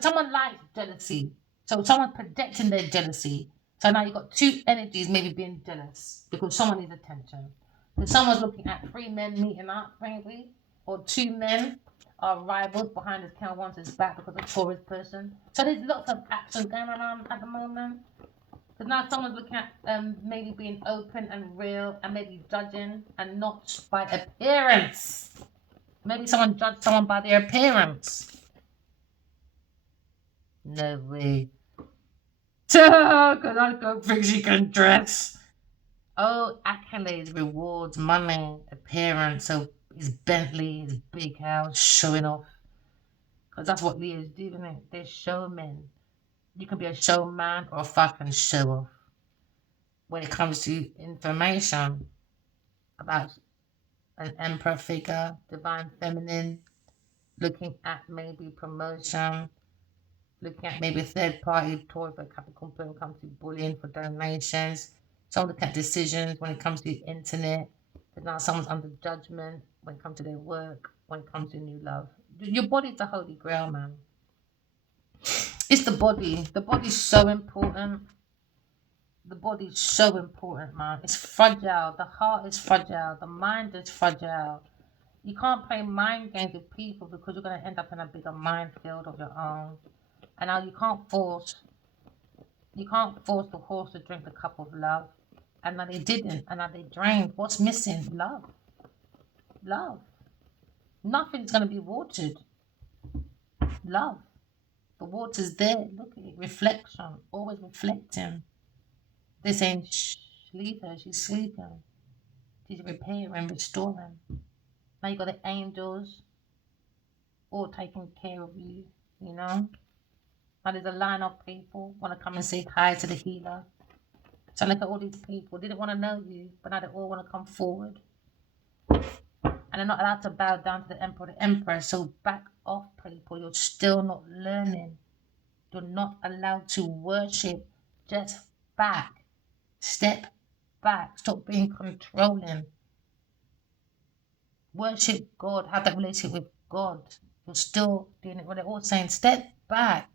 Someone likes jealousy. So someone's projecting their jealousy. So now you've got two energies maybe being jealous because someone needs attention. So someone's looking at three men meeting up maybe, or two men are rivals behind this count wants his back because of Taurus person. So there's lots of action going on at the moment. Because now someone's looking at maybe being open and real and maybe judging and not by appearance. Maybe someone judged someone by their appearance. No way. Because I don't think she can dress. Oh, accolades, rewards, money, appearance. So his Bentley, his big house, showing off. Because that's what Leos do, isn't it? They're showmen. You can be a showman or a fucking show off. When it comes to information about an emperor figure, divine feminine, looking at maybe promotion, looking at maybe a third party toy for Capricorn when it comes to bullying for donations. Some look at decisions when it comes to the internet. But now someone's under judgment when it comes to their work, when it comes to new love. Your body's the holy grail, man. It's the body. The body's so important. The body's so important, man. It's fragile. The heart is fragile. The mind is fragile. You can't play mind games with people because you're going to end up in a bigger minefield of your own. And now you can't force the horse to drink the cup of love. And now they didn't. And now they drained. What's missing? Love. Love. Nothing's going to be watered. Love. The water's there. Look at it. Reflection. Always reflecting. They're saying, shh, leave her. She's sleeping. She's repairing, restoring. Now you got the angels all taking care of you, you know? Now there's a line of people want to come and say hi to the healer. So look at all these people. They didn't want to know you, but now they all want to come forward. And they're not allowed to bow down to the emperor or the emperor. So back off, people. You're still not learning. You're not allowed to worship. Just back. Step back. Stop being controlling. Worship God. Have that relationship with God. You're still doing it when they're all saying, step back.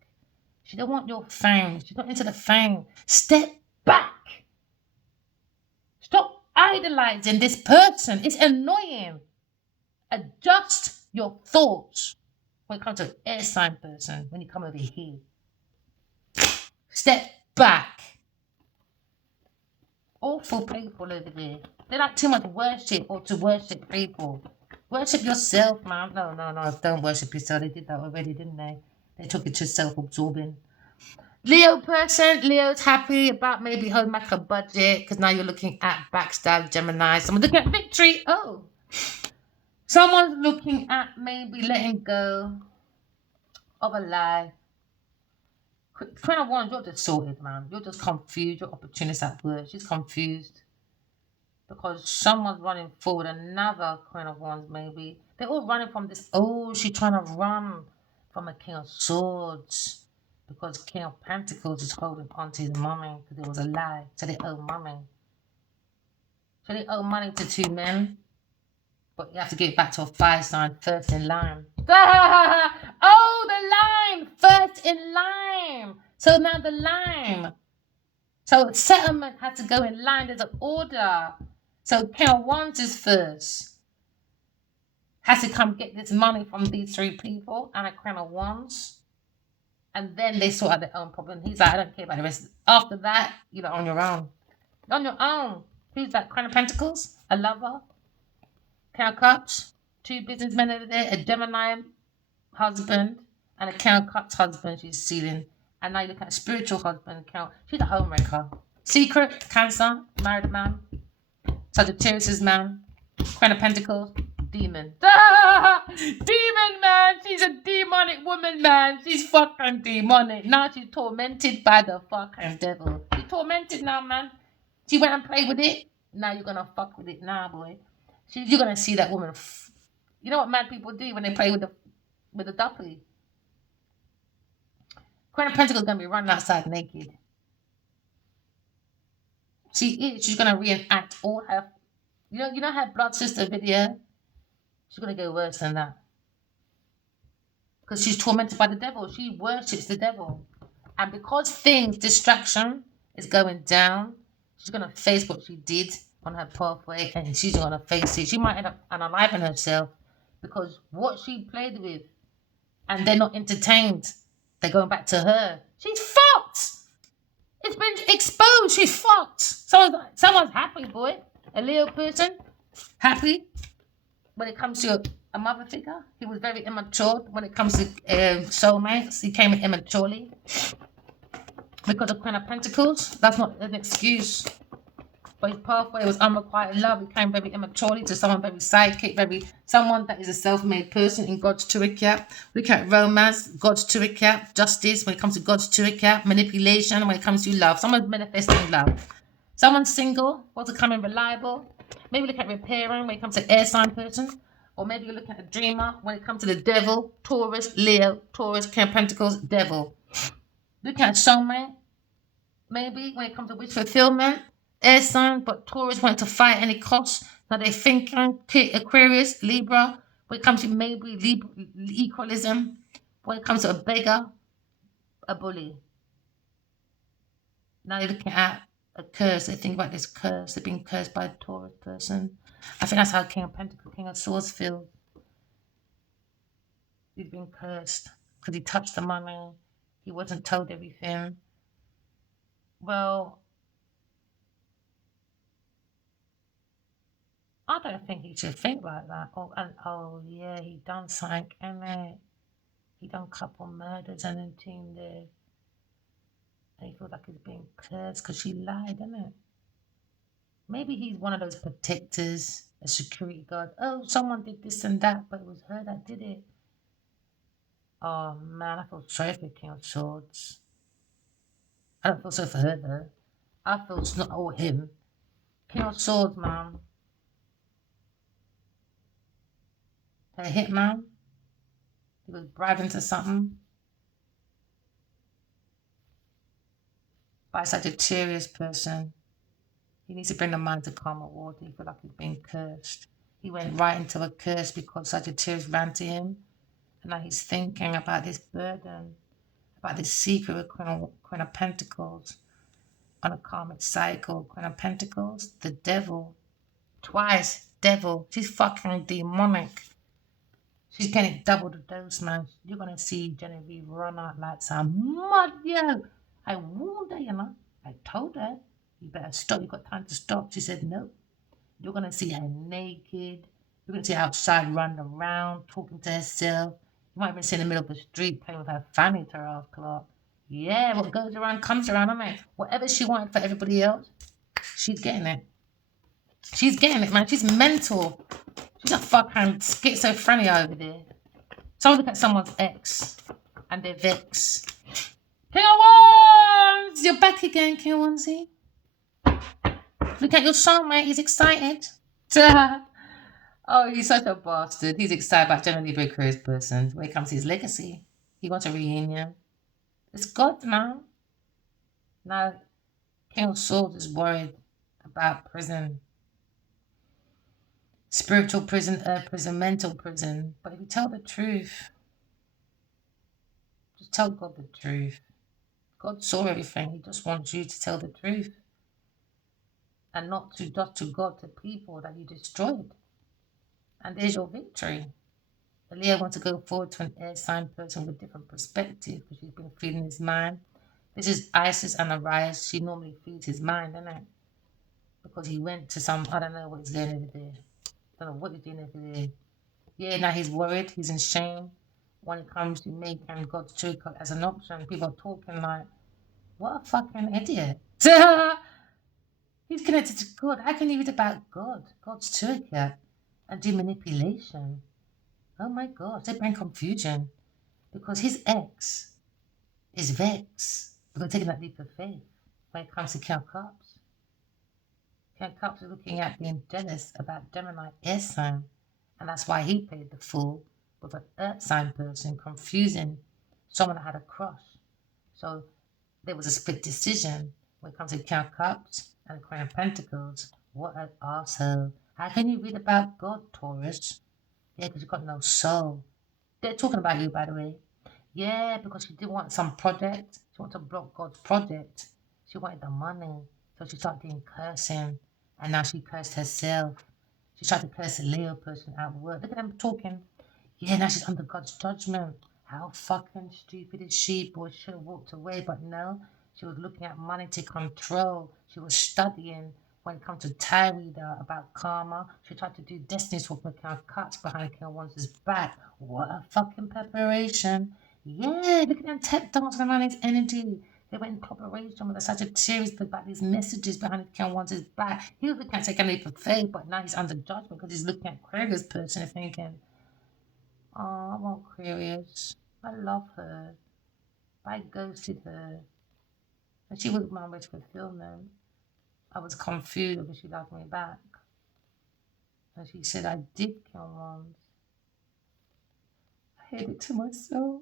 She don't want your fame. She's not into the fame. Step back. Stop idolizing this person. It's annoying. Adjust your thoughts when it comes to an air sign person, when you come over here. Step back. Awful people over there. They like too much worship or to worship people. Worship yourself, man. No. Don't worship yourself. They did that already, didn't they? They took it to self-absorbing. Leo person, Leo's happy about maybe holding back a budget because now you're looking at backstab Gemini. Someone's looking at victory. Oh. Someone's looking at maybe letting go of a lie. Queen of Wands, you're just sorted, man. You're just confused. Your opportunist at work. She's confused. Because someone's running forward. Another Queen of Wands, maybe. They're all running from this. Oh, she's trying to run from a King of Swords. Because King of Pentacles is holding on to his money. Because it was a lie. So they owe money. So they owe money to two men. But you have to get back to a fire sign first in line. Oh, the line! First in line. So now the line. So settlement has to go in line. There's an order. So King of Wands is first. Has to come get this money from these three people and a Queen of Wands. And then they sort out their own problem. He's like, I don't care about the rest. After that, you're on your own. You're on your own. Who's that? Queen of Pentacles? A lover? King of Cups? Two businessmen over there. A Gemini husband and a King of Cups husband she's sealing. And now you look at a spiritual husband. She's a homemaker. Secret, Cancer, married man. Sagittarius man. Queen of Pentacles, demon. Demon, man. She's a demonic woman, man. She's fucking demonic. Now she's tormented by the fucking devil. She's tormented now, man. She went and played with it. Now you're going to fuck with it now, boy. You're going to see that woman. You know what mad people do when they play with the duppy? Queen of Pentacles is going to be running outside naked. She's going to reenact all her... You know her blood sister video? She's going to go worse than that. Because she's tormented by the devil. She worships the devil. And because distraction is going down, she's going to face what she did on her pathway. And she's going to face it. She might end up unaliving herself. Because what she played with, and they're not entertained. They're going back to her. She's fucked. It's been exposed. She's fucked. Someone's happy, boy. A Leo person, happy. When it comes to a mother figure, he was very immature. When it comes to soulmates, he came in immaturely. Because of Queen of Pentacles, that's not an excuse. But his pathway was unrequited love. He came very immaturely to someone very sidekick, someone that is a self-made person in God's Turikya. Look at romance, God's Turikya, justice when it comes to God's Turikya, manipulation when it comes to love. Someone's manifesting love. Someone's single, wants to come in reliable. Maybe look at repairing when it comes to air sign person. Or maybe you're looking at a dreamer when it comes to the devil, Taurus, Leo, Taurus, King of Pentacles, devil. Look at soulmate. Maybe when it comes to wish fulfillment. air sign, but Taurus want to fight any cost. Now they're thinking Aquarius, Libra. When it comes to maybe Libra, equalism. When it comes to a beggar, a bully. Now you're looking at a curse. They think about this curse. They're being cursed by a Taurus person. I think that's how King of Pentacles, King of Swords feels. He's been cursed because he touched the money. He wasn't told everything. Well, I don't think he should think like that. Oh yeah, he done something, and he done couple murders and then team there. And he feels like he's being cursed because she lied, innit? Maybe he's one of those protectors, a security guard. Oh, someone did this and that, but it was her that did it. Oh man, I feel sorry for King of Swords. I don't feel sorry for her though. I feel it's not all him. King of Swords, man. Her hitman. He was bribed into something by a Sagittarius person. He needs to bring the mind to calmer water. He feel like he's being cursed. He went right into a curse because Sagittarius ran to him. And now he's thinking about this burden, about this secret with Queen of Pentacles on a karmic cycle. Queen of Pentacles, the devil. Twice, devil. She's fucking demonic. She's getting double the dose, man. You're gonna see Genevieve run out like some mud, yo. I warned her, you know. I told her, you better stop. You got time to stop. She said no. You're gonna see her naked. You're gonna see her outside running around, talking to herself. You might even see her in the middle of the street playing with her fanny to her ass clock. Yeah, what goes around comes around, isn't it? Whatever she wanted for everybody else, she's getting it. She's getting it, man. She's mental. She's a fucking schizophrenia over there. Someone look at someone's ex and they're vex. King Ones! You're back again, King Onesie. Look at your soulmate. He's excited. Oh, he's such a bastard. He's excited about generally very curious person. When it comes to his legacy, he wants a reunion. It's God, man. Now, King of Swords is worried about prison. Spiritual prison, prison, mental prison. But if you tell the truth, just tell God the truth. God saw everything. He just wants you to tell the truth. And not to just to God, to people that you destroyed. And there's your victory. Leo wants to go forward to an air sign person with a different perspective because she's been feeding his mind. This is Isis and Arias. She normally feeds his mind, isn't it? Because he went to some, I don't know what he's doing over there. I don't know what he's doing over there. Yeah, now he's worried. He's in shame when it comes to making God's truth as an option. People are talking like, what a fucking idiot. He's connected to God. How can you read about God? God's toolkit and do manipulation. Oh my God, they bring confusion because his ex is vexed because taking that leap of faith when it comes to Count Cups. Count Cups is looking at being jealous about Gemini air sign, and that's why he played the fool with an earth sign person, confusing someone that had a crush. So there was a split decision when it comes to Count Cups and the Queen of Pentacles. What an arsehole. How can you read about God, Taurus? Yeah, because you've got no soul. They're talking about you, by the way. Yeah, because she did want some project. She wanted to block God's project. She wanted the money. So she started doing cursing. And now she cursed herself. She tried to curse a Leo person at work. Look at them talking. Yeah, now she's under God's judgment. How fucking stupid is she? Boy, she should have walked away, but no. She was looking at money to control. She was studying when it comes to Tyree about karma. She tried to do destiny swap with Count Cuts behind King One's back. What a fucking preparation. Yeah, look at them tap dancing around his energy. They went in cooperation with the Sagittarius about these messages behind King One's back. He was looking at taking a leap of faith, but now he's under judgment because he's looking at Aquarius person and thinking, oh, I want Aquarius. I love her. I ghosted her. And she was my wish fulfillment. I was confused because she loved me back. And she said I did kill once. I hid it to myself.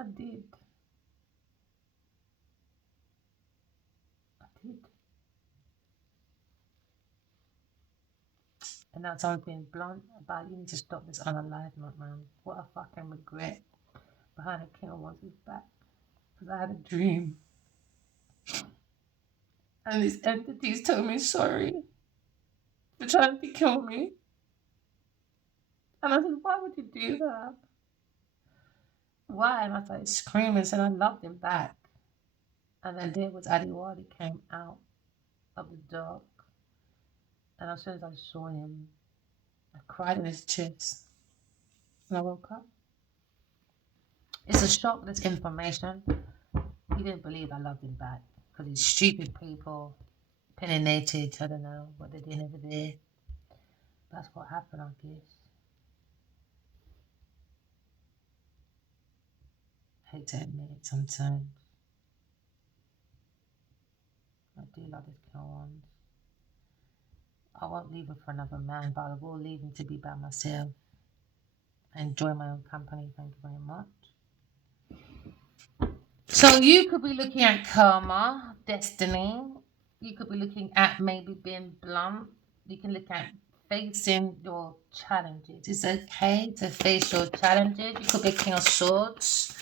I did. I did. And now someone's being blunt about you need to stop this unalignment, man. What a fucking regret. Behind the kill wants his back. Because I had a dream. And these entities told me sorry for trying to kill me. And I said, why would you do that? Why? And I started screaming, saying I loved him back. And then there was Adiwadi came out of the dark. And as soon as I saw him, I cried in his chest. And I woke up. It's a shock, this information. He didn't believe I loved him back. Because these stupid people, opinionated, I don't know what they're doing over there. That's what happened, I guess. I hate to admit it sometimes. I do love this girl one. I won't leave him for another man, but I will leave him to be by myself. I enjoy my own company, thank you very much. So you could be looking at karma, destiny. You could be looking at maybe being blunt. You can look at facing your challenges. It's okay to face your challenges. You could be King of Swords.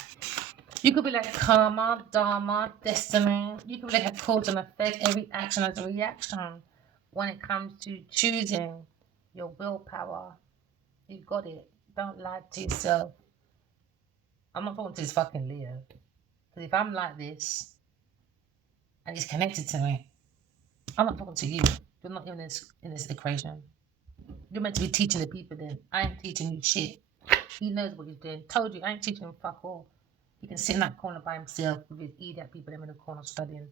You could be like karma, dharma, destiny. You could be like a cause and effect. Every action has a reaction. When it comes to choosing your willpower, you got it. Don't lie to yourself. I'm not talking to this fucking Leo. Because if I'm like this and he's connected to me, I'm not talking to you. You're not in this equation. You're meant to be teaching the people then. I ain't teaching you shit. He knows what he's doing. Told you, I ain't teaching him fuck all. He can sit in that corner by himself with his idiot people in the corner studying.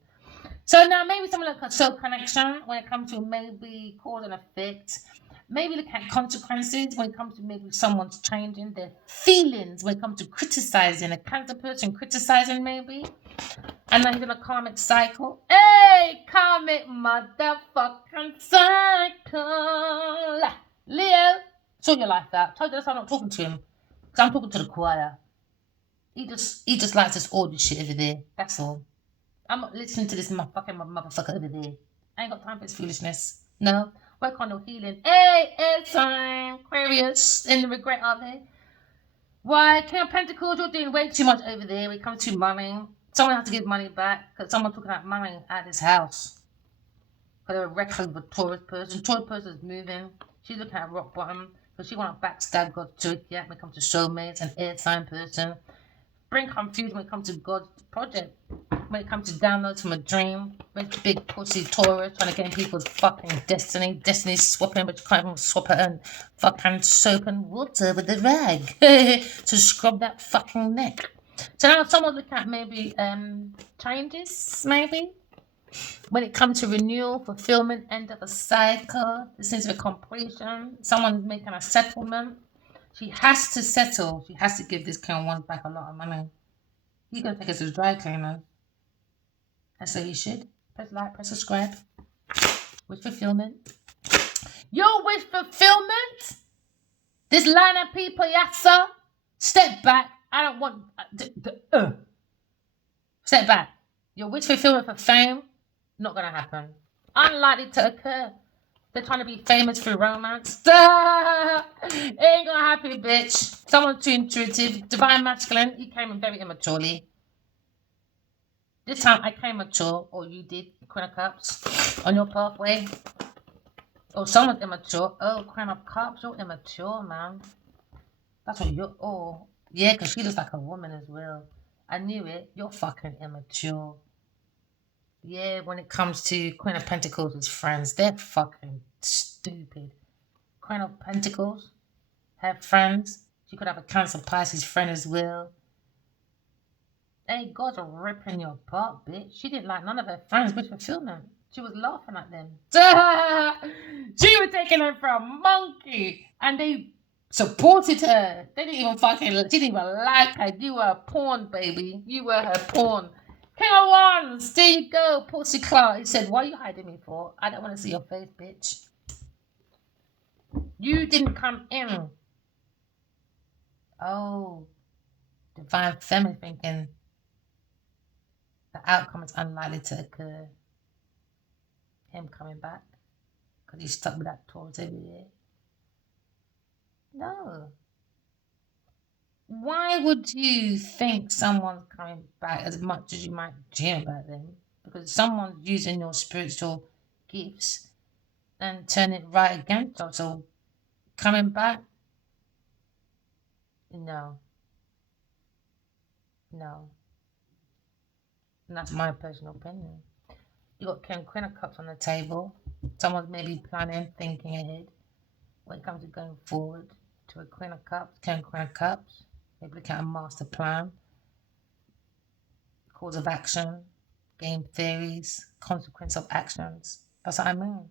So now maybe something like a soul connection when it comes to maybe cause and effect. Maybe look at consequences when it comes to maybe someone's changing their feelings when it comes to criticizing a cancer person criticizing maybe. And then he's in a karmic cycle. Hey, karmic motherfucking cycle. Leo, sort your life out. Told you that's why I'm not talking to him. Because I'm talking to the choir. He just likes this audio shit over there. That's all. I'm not listening to this motherfucker over there. I ain't got time for this foolishness. No. Work on your healing. Hey, it's time. Aquarius in the regret, are they? Why, King of Pentacles, you're doing way too much over there when it comes to money. Someone has to give money back because someone took out money at this house. Because they're a record of a Taurus person. Taurus person is moving. She's looking at rock bottom because she want to backstab God to it. Yeah, when it comes to soulmates and air sign person. Bring confusion when it comes to God's project. When it comes to downloads from a dream. Big pussy Taurus trying to get in people's fucking destiny. Destiny swapping, but you can't even swap it and fucking soap and water with a rag to scrub that fucking neck. So now someone look at maybe changes, maybe. When it comes to renewal, fulfillment, end of a cycle, the sense of completion, someone's making a settlement. She has to settle. She has to give this King one back a lot of money. He's going to take us to the dry cleaner. And so he should. Press like, press subscribe. Wish fulfillment. Your wish fulfillment? This line of people, yes, sir. Step back. I don't want... Step back. Your wish fulfillment for fame? Not going to happen. Unlikely to occur. They're trying to be famous through romance. It ain't gonna happen, bitch. Someone too intuitive. Divine masculine. You came in very immaturely. This time I came mature, or you did, Queen of Cups, on your pathway. Or someone's immature. Oh, Queen of Cups, you're immature, man. That's what you're. Oh, yeah, because she looks like a woman as well. I knew it. You're fucking immature. Yeah, when it comes to Queen of Pentacles' friends, they're fucking stupid. Queen of Pentacles, have friends. She could have a Cancer Pisces friend as well. Hey, God's ripping your butt, bitch. She didn't like none of her friends with fulfillment. She was laughing at them. She was taking her for a monkey. And they supported her. They didn't even fucking, she didn't even like her. You were a pawn, baby. You were her pawn. King of Wands, there you go, Pussy Clark. He said, what are you hiding me for? I don't want to see your face, bitch. You didn't come in. Oh. Divine feminine thinking the outcome is unlikely to occur. Him coming back because he's stuck with that Taurus every year. No. Why would you think someone's coming back as much as you might dream about them? Because someone's using your spiritual gifts and turn it right against us. So coming back? No. No. And that's my personal opinion. You got Queen of Cups on the table. Someone's maybe planning, thinking ahead when it comes to going forward to a Queen of Cups, Queen of Cups. Maybe look at a master plan, cause of action, game theories, consequence of actions. That's what I mean.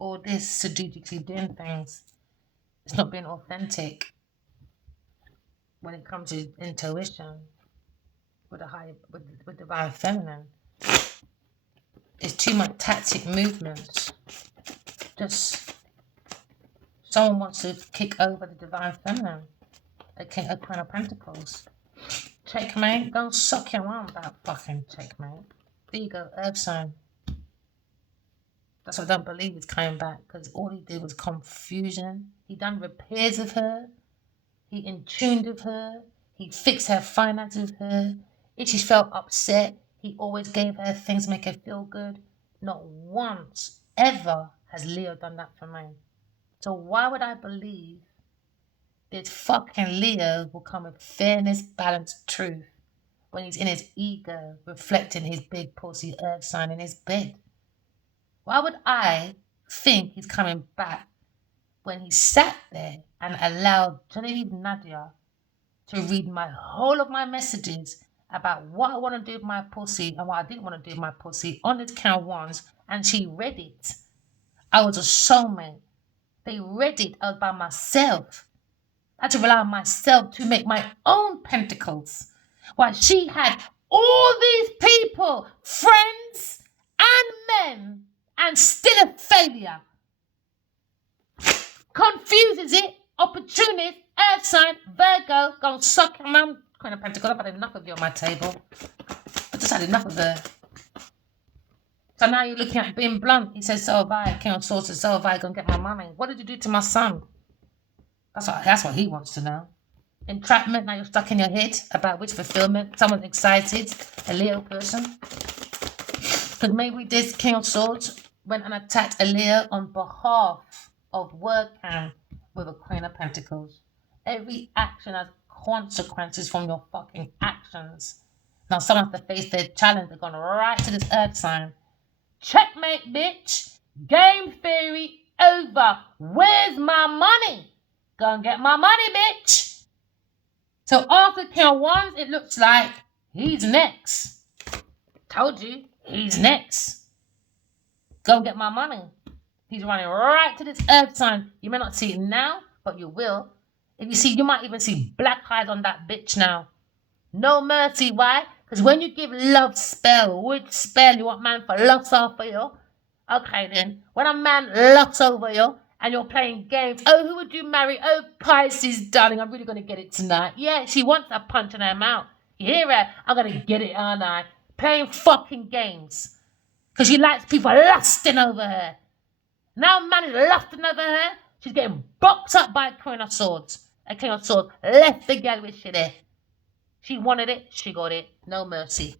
All this strategically doing things. It's not being authentic when it comes to intuition with with divine feminine. It's too much tactic movements. Just someone wants to kick over the divine feminine. A Queen of Pentacles. Checkmate. Go suck your mom that fucking checkmate. There you go, Earth sign. That's what I don't believe is coming back, because all he did was confusion. He done repairs of her. He in tuned with her. He fixed her finances with her. If she felt upset, he always gave her things to make her feel good. Not once, ever, has Leo done that for me. So why would I believe this fucking Leo will come with fairness, balance, truth when he's in his ego, reflecting his big pussy earth sign in his bed? Why would I think he's coming back when he sat there and allowed Genevieve Nadia to read my whole of my messages about what I want to do with my pussy and what I didn't want to do with my pussy on this count once, and she read it? I was a soulmate. They read it. I was by myself. I had to rely on myself to make my own pentacles. While she had all these people, friends and men, and still a failure. Confuses it. Opportunist, earth sign, Virgo, go suck your mum. Queen of Pentacles, I've had enough of you on my table. I just had enough of her. So now you're looking at being blunt. He says, so have I. King of Swords says, so have I. Go and get my money. What did you do to my son? That's what he wants to know. Entrapment, now you're stuck in your head about which fulfillment. Someone's excited, a Leo person. Because maybe this King of Swords went and attacked a Leo on behalf of working with a Queen of Pentacles. Every action has consequences from your fucking actions. Now someone has to face their challenge. They've gone right to this earth sign. Checkmate, bitch. Game theory over. Where's my money? Go and get my money, bitch. So after King of Wands, it looks like he's next. Told you, he's next. Go and get my money. He's running right to this earth sign. You may not see it now, but you will. If you see, you might even see black eyes on that bitch now. No mercy. Why? Because when you give love spell, which spell you want man for lust over you? Okay then. When a man lusts over you and you're playing games, oh, who would you marry? Oh, Pisces, darling, I'm really going to get it tonight. Yeah, she wants a punch in her mouth. You hear her? I'm going to get it, aren't I? Playing fucking games. Because she likes people lusting over her. Now man is lusting over her. She's getting boxed up by a Queen of Swords. A King of Swords left the girl with shit there. She wanted it, she got it. No mercy.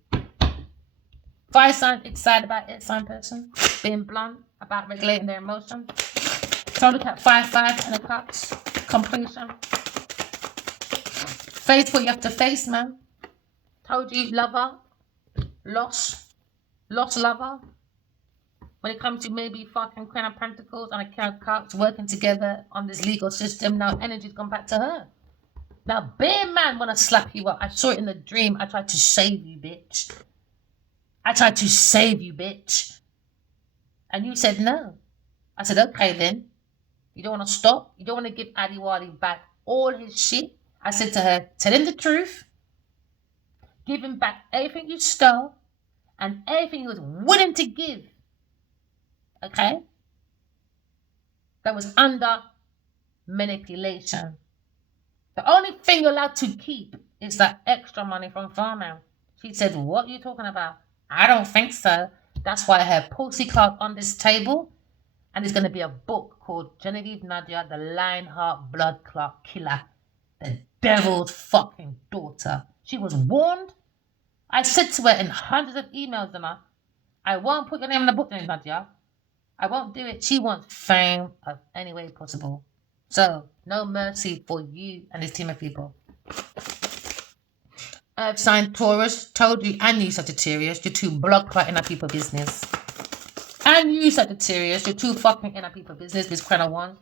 Fire sign, excited about it, sign person. Being blunt about regulating their emotions. So look at 5 and the cups. Completion. Face what you have to face, man. Told you, lover. Lost lover. When it comes to maybe fucking Queen of Pentacles and a King of Cups working together on this legal system, now energy's gone back to her. Now, bear man wanna slap you up. I saw it in the dream. I tried to save you, bitch. And you said no. I said, okay then. You don't want to stop? You don't want to give Adiwadi back all his shit? I said to her, tell him the truth. Give him back everything you stole and everything he was willing to give. Okay? That was under manipulation. The only thing you're allowed to keep It's that extra money from farming. She said, what are you talking about? I don't think so. That's why I have Pussy Clark on this table. And it's going to be a book called Genevieve Nadia, the Lionheart Blood Clot Killer. The devil's fucking daughter. She was warned. I said to her in hundreds of emails, and I won't put your name in the book, Nadia. I won't do it. She wants fame of any way possible. So, no mercy for you and this team of people. Earth sign Taurus, told you, and you Sagittarius, you're two blood clot inner people business. And you Sagittarius, you're two fucking inner people business, this crown of one.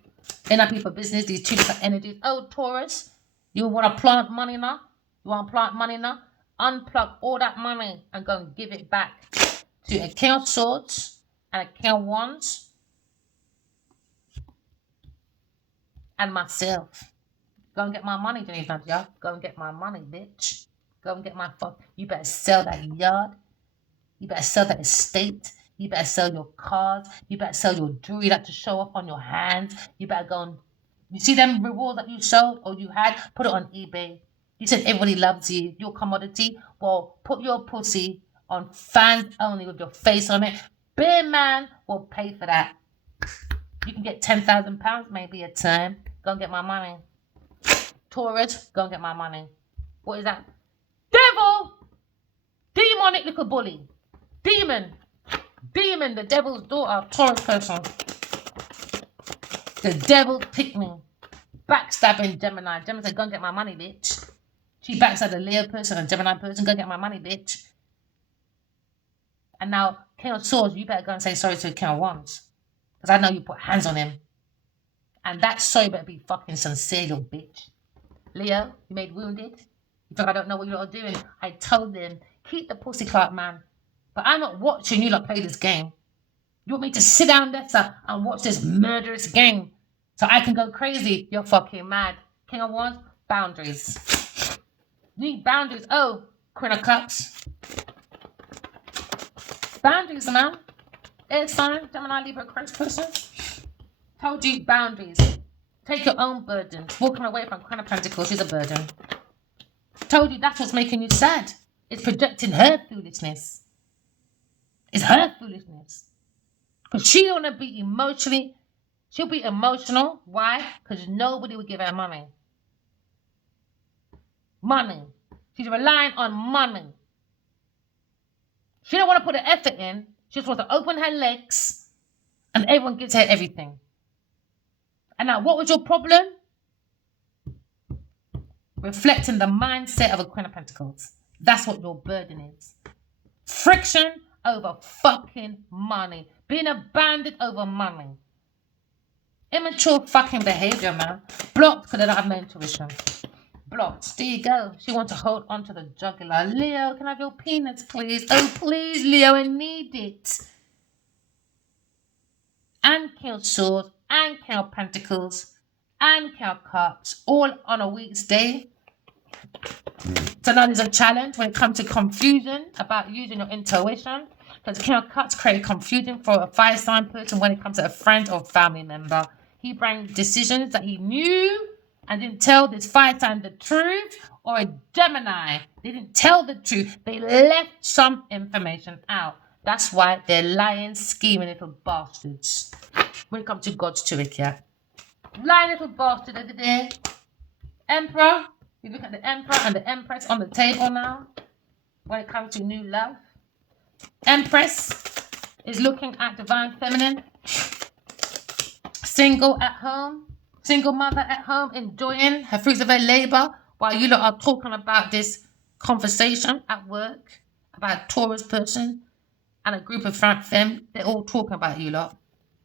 Inner people business, these two different energies. Oh, Taurus, you want to plant money now? You want to plant money now? Unplug all that money and go and give it back to a King of Swords and a King of Wands and myself. Go and get my money, Denise Nadia. Go and get my money, bitch. Go and get my fuck. You better sell that yard. You better sell that estate. You better sell your cars. You better sell your jewelry that to show off on your hands. You better go and... You see them rewards that you sold or you had? Put it on eBay. You said everybody loves you. Your commodity. Well, put your pussy on fans only with your face on it. Beer Man will pay for that. You can get £10,000 maybe a time. Go and get my money. Taurus, go and get my money. What is that? Devil! Demonic little bully. Demon, the devil's daughter, Taurus person. The devil picked me. Backstabbing Gemini. Gemini said, go and get my money, bitch. She backstabbed a Leo person and Gemini person, go and get my money, bitch. And now, King of Swords, you better go and say sorry to King of Wands. Because I know you put hands on him. And that sorry better be fucking sincere, you bitch. Leo, you made wounded. You think I don't know what you're doing? I told them, keep the pussy clout, man. But I'm not watching you lot play this game. You want me to sit down there, sir, and watch this murderous game so I can go crazy? You're fucking mad. King of Wands, boundaries. You need boundaries. Oh, Queen of Cups. Boundaries, man. Air sign, Gemini, Libra, Aquarius person. Told you boundaries. Take your own burdens. Walking away from Queen of Pentacles, she's a burden. Told you that's what's making you sad. It's projecting her foolishness. It's her foolishness. Because she don't want to be emotionally. She'll be emotional. Why? Because nobody will give her money. Money. She's relying on money. She don't want to put the effort in. She just wants to open her legs and everyone gives her everything. And now, what was your problem? Reflecting the mindset of a Queen of Pentacles. That's what your burden is. Friction over fucking money. Being a bandit over money. Immature fucking behavior, man. Blocked because they don't have no intuition. Blocked. There you go. She wants to hold on to the jugular. Leo, can I have your peanuts, please? Oh, please, Leo, I need it. And King of Swords, and King of Pentacles, and King of Cups, all on a week's day. So now there's a challenge when it comes to confusion about using your intuition. Because King of Cups create confusion for a fire sign person when it comes to a friend or family member. He brings decisions that he knew and didn't tell this fire sign the truth, or a Gemini. They didn't tell the truth. They left some information out. That's why they're lying, scheming little bastards. When it comes to God's Turek, yeah. Lying little bastard over there. Emperor. You look at the Emperor and the Empress on the table now. When it comes to new love. Empress is looking at divine feminine. Single at home. Single mother at home enjoying her fruits of her labor while you lot are talking about this conversation at work about a Taurus person and a group of femme. They're all talking about you lot.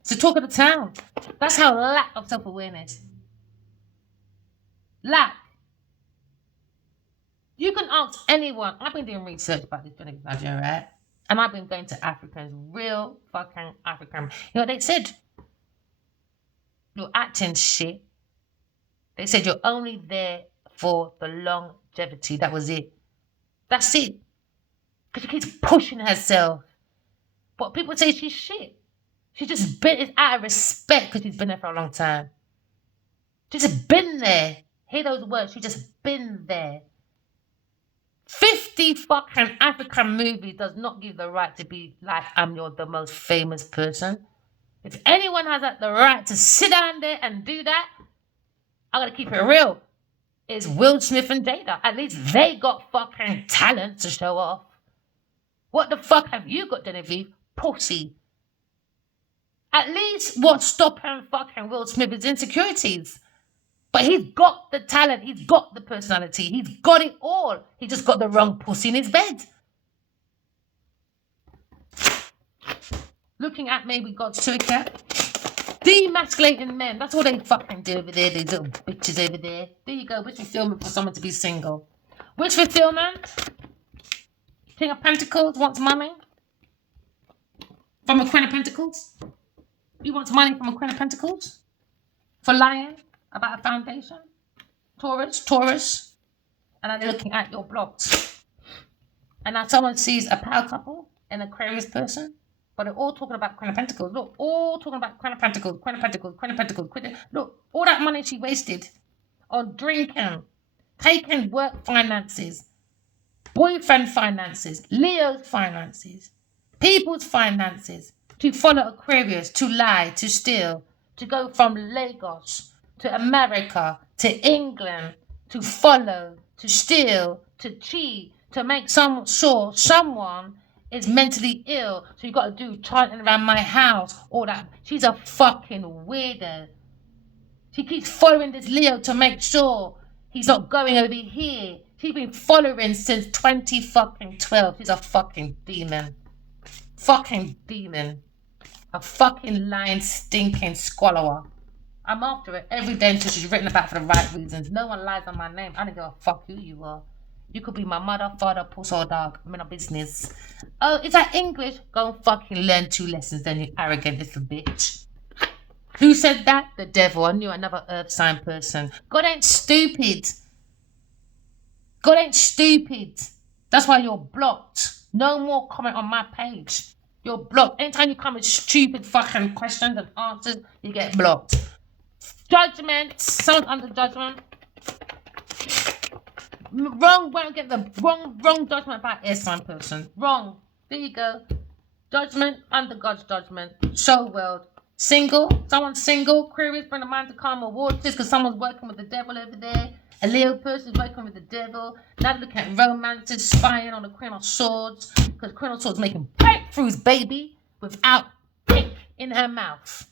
So talk of the town. That's how lack of self-awareness. Lack. You can ask anyone. I've been doing research about this Nigeria, right? And I've been going to Africans, real fucking African. You know what they said? You're acting shit. They said you're only there for the longevity. That was it. That's it. Because she keeps pushing herself. But people say she's shit. She just been, it's out of respect because she's been there for a long time. She's just been there. Hear those words. She's just been there. 50 fucking African movies does not give the right to be like the most famous person. If anyone has the right to sit down there and do that, I'm gonna keep it real. It's Will Smith and Jada. At least they got fucking talent to show off. What the fuck have you got, Genevieve? Pussy. At least what's stopping fucking Will Smith is insecurities. But he's got the talent, he's got the personality, he's got it all. He just got the wrong pussy in his bed. Looking at me with God's toolkit. Demasculating men. That's all they fucking do over there, these little bitches over there. There you go, wish fulfillment for someone to be single. Wish fulfillment. King of Pentacles wants money. From a Queen of Pentacles. He wants money from a Queen of Pentacles. For lying about a foundation. Taurus. And now they're looking at your blocks. And now someone sees a power couple, an Aquarius person. But they're all talking about Queen of Pentacles. Look, all talking about Queen of Pentacles, Queen of Pentacles, Queen of Pentacles. Look, all that money she wasted on drinking, taking work finances, boyfriend finances, Leo's finances, people's finances, to follow Aquarius, to lie, to steal, to go from Lagos to America, to England, to follow, to steal, to cheat, to make sure someone is mentally ill, so you got to do chanting around my house, all that. She's a fucking weirdo. She keeps following this Leo to make sure he's not going over here. She's been following since 2012. She's a fucking demon. Fucking demon. A fucking lying, stinking swallower. I'm after it every day until she's written about for the right reasons. No one lies on my name. I don't give a fuck who you are. You could be my mother, father, puss or dog. I'm in a business. Oh, is that English? Go and fucking learn 2 lessons then, you arrogant little bitch. Who said that? The devil. I knew another earth sign person. God ain't stupid. God ain't stupid. That's why you're blocked. No more comment on my page. You're blocked. Anytime you come with stupid fucking questions and answers, you get blocked. Judgment. Someone's under judgment. Won't get the wrong judgment about air sign person. Wrong. There you go. Judgment under God's judgment. Show world. Single. Someone's single. Queries bring a mind to calm or waters because someone's working with the devil over there. A Leo person's working with the devil. Now looking at romances, spying on the Queen of Swords. Because Queen of Swords making breakthroughs, baby, without dick in her mouth.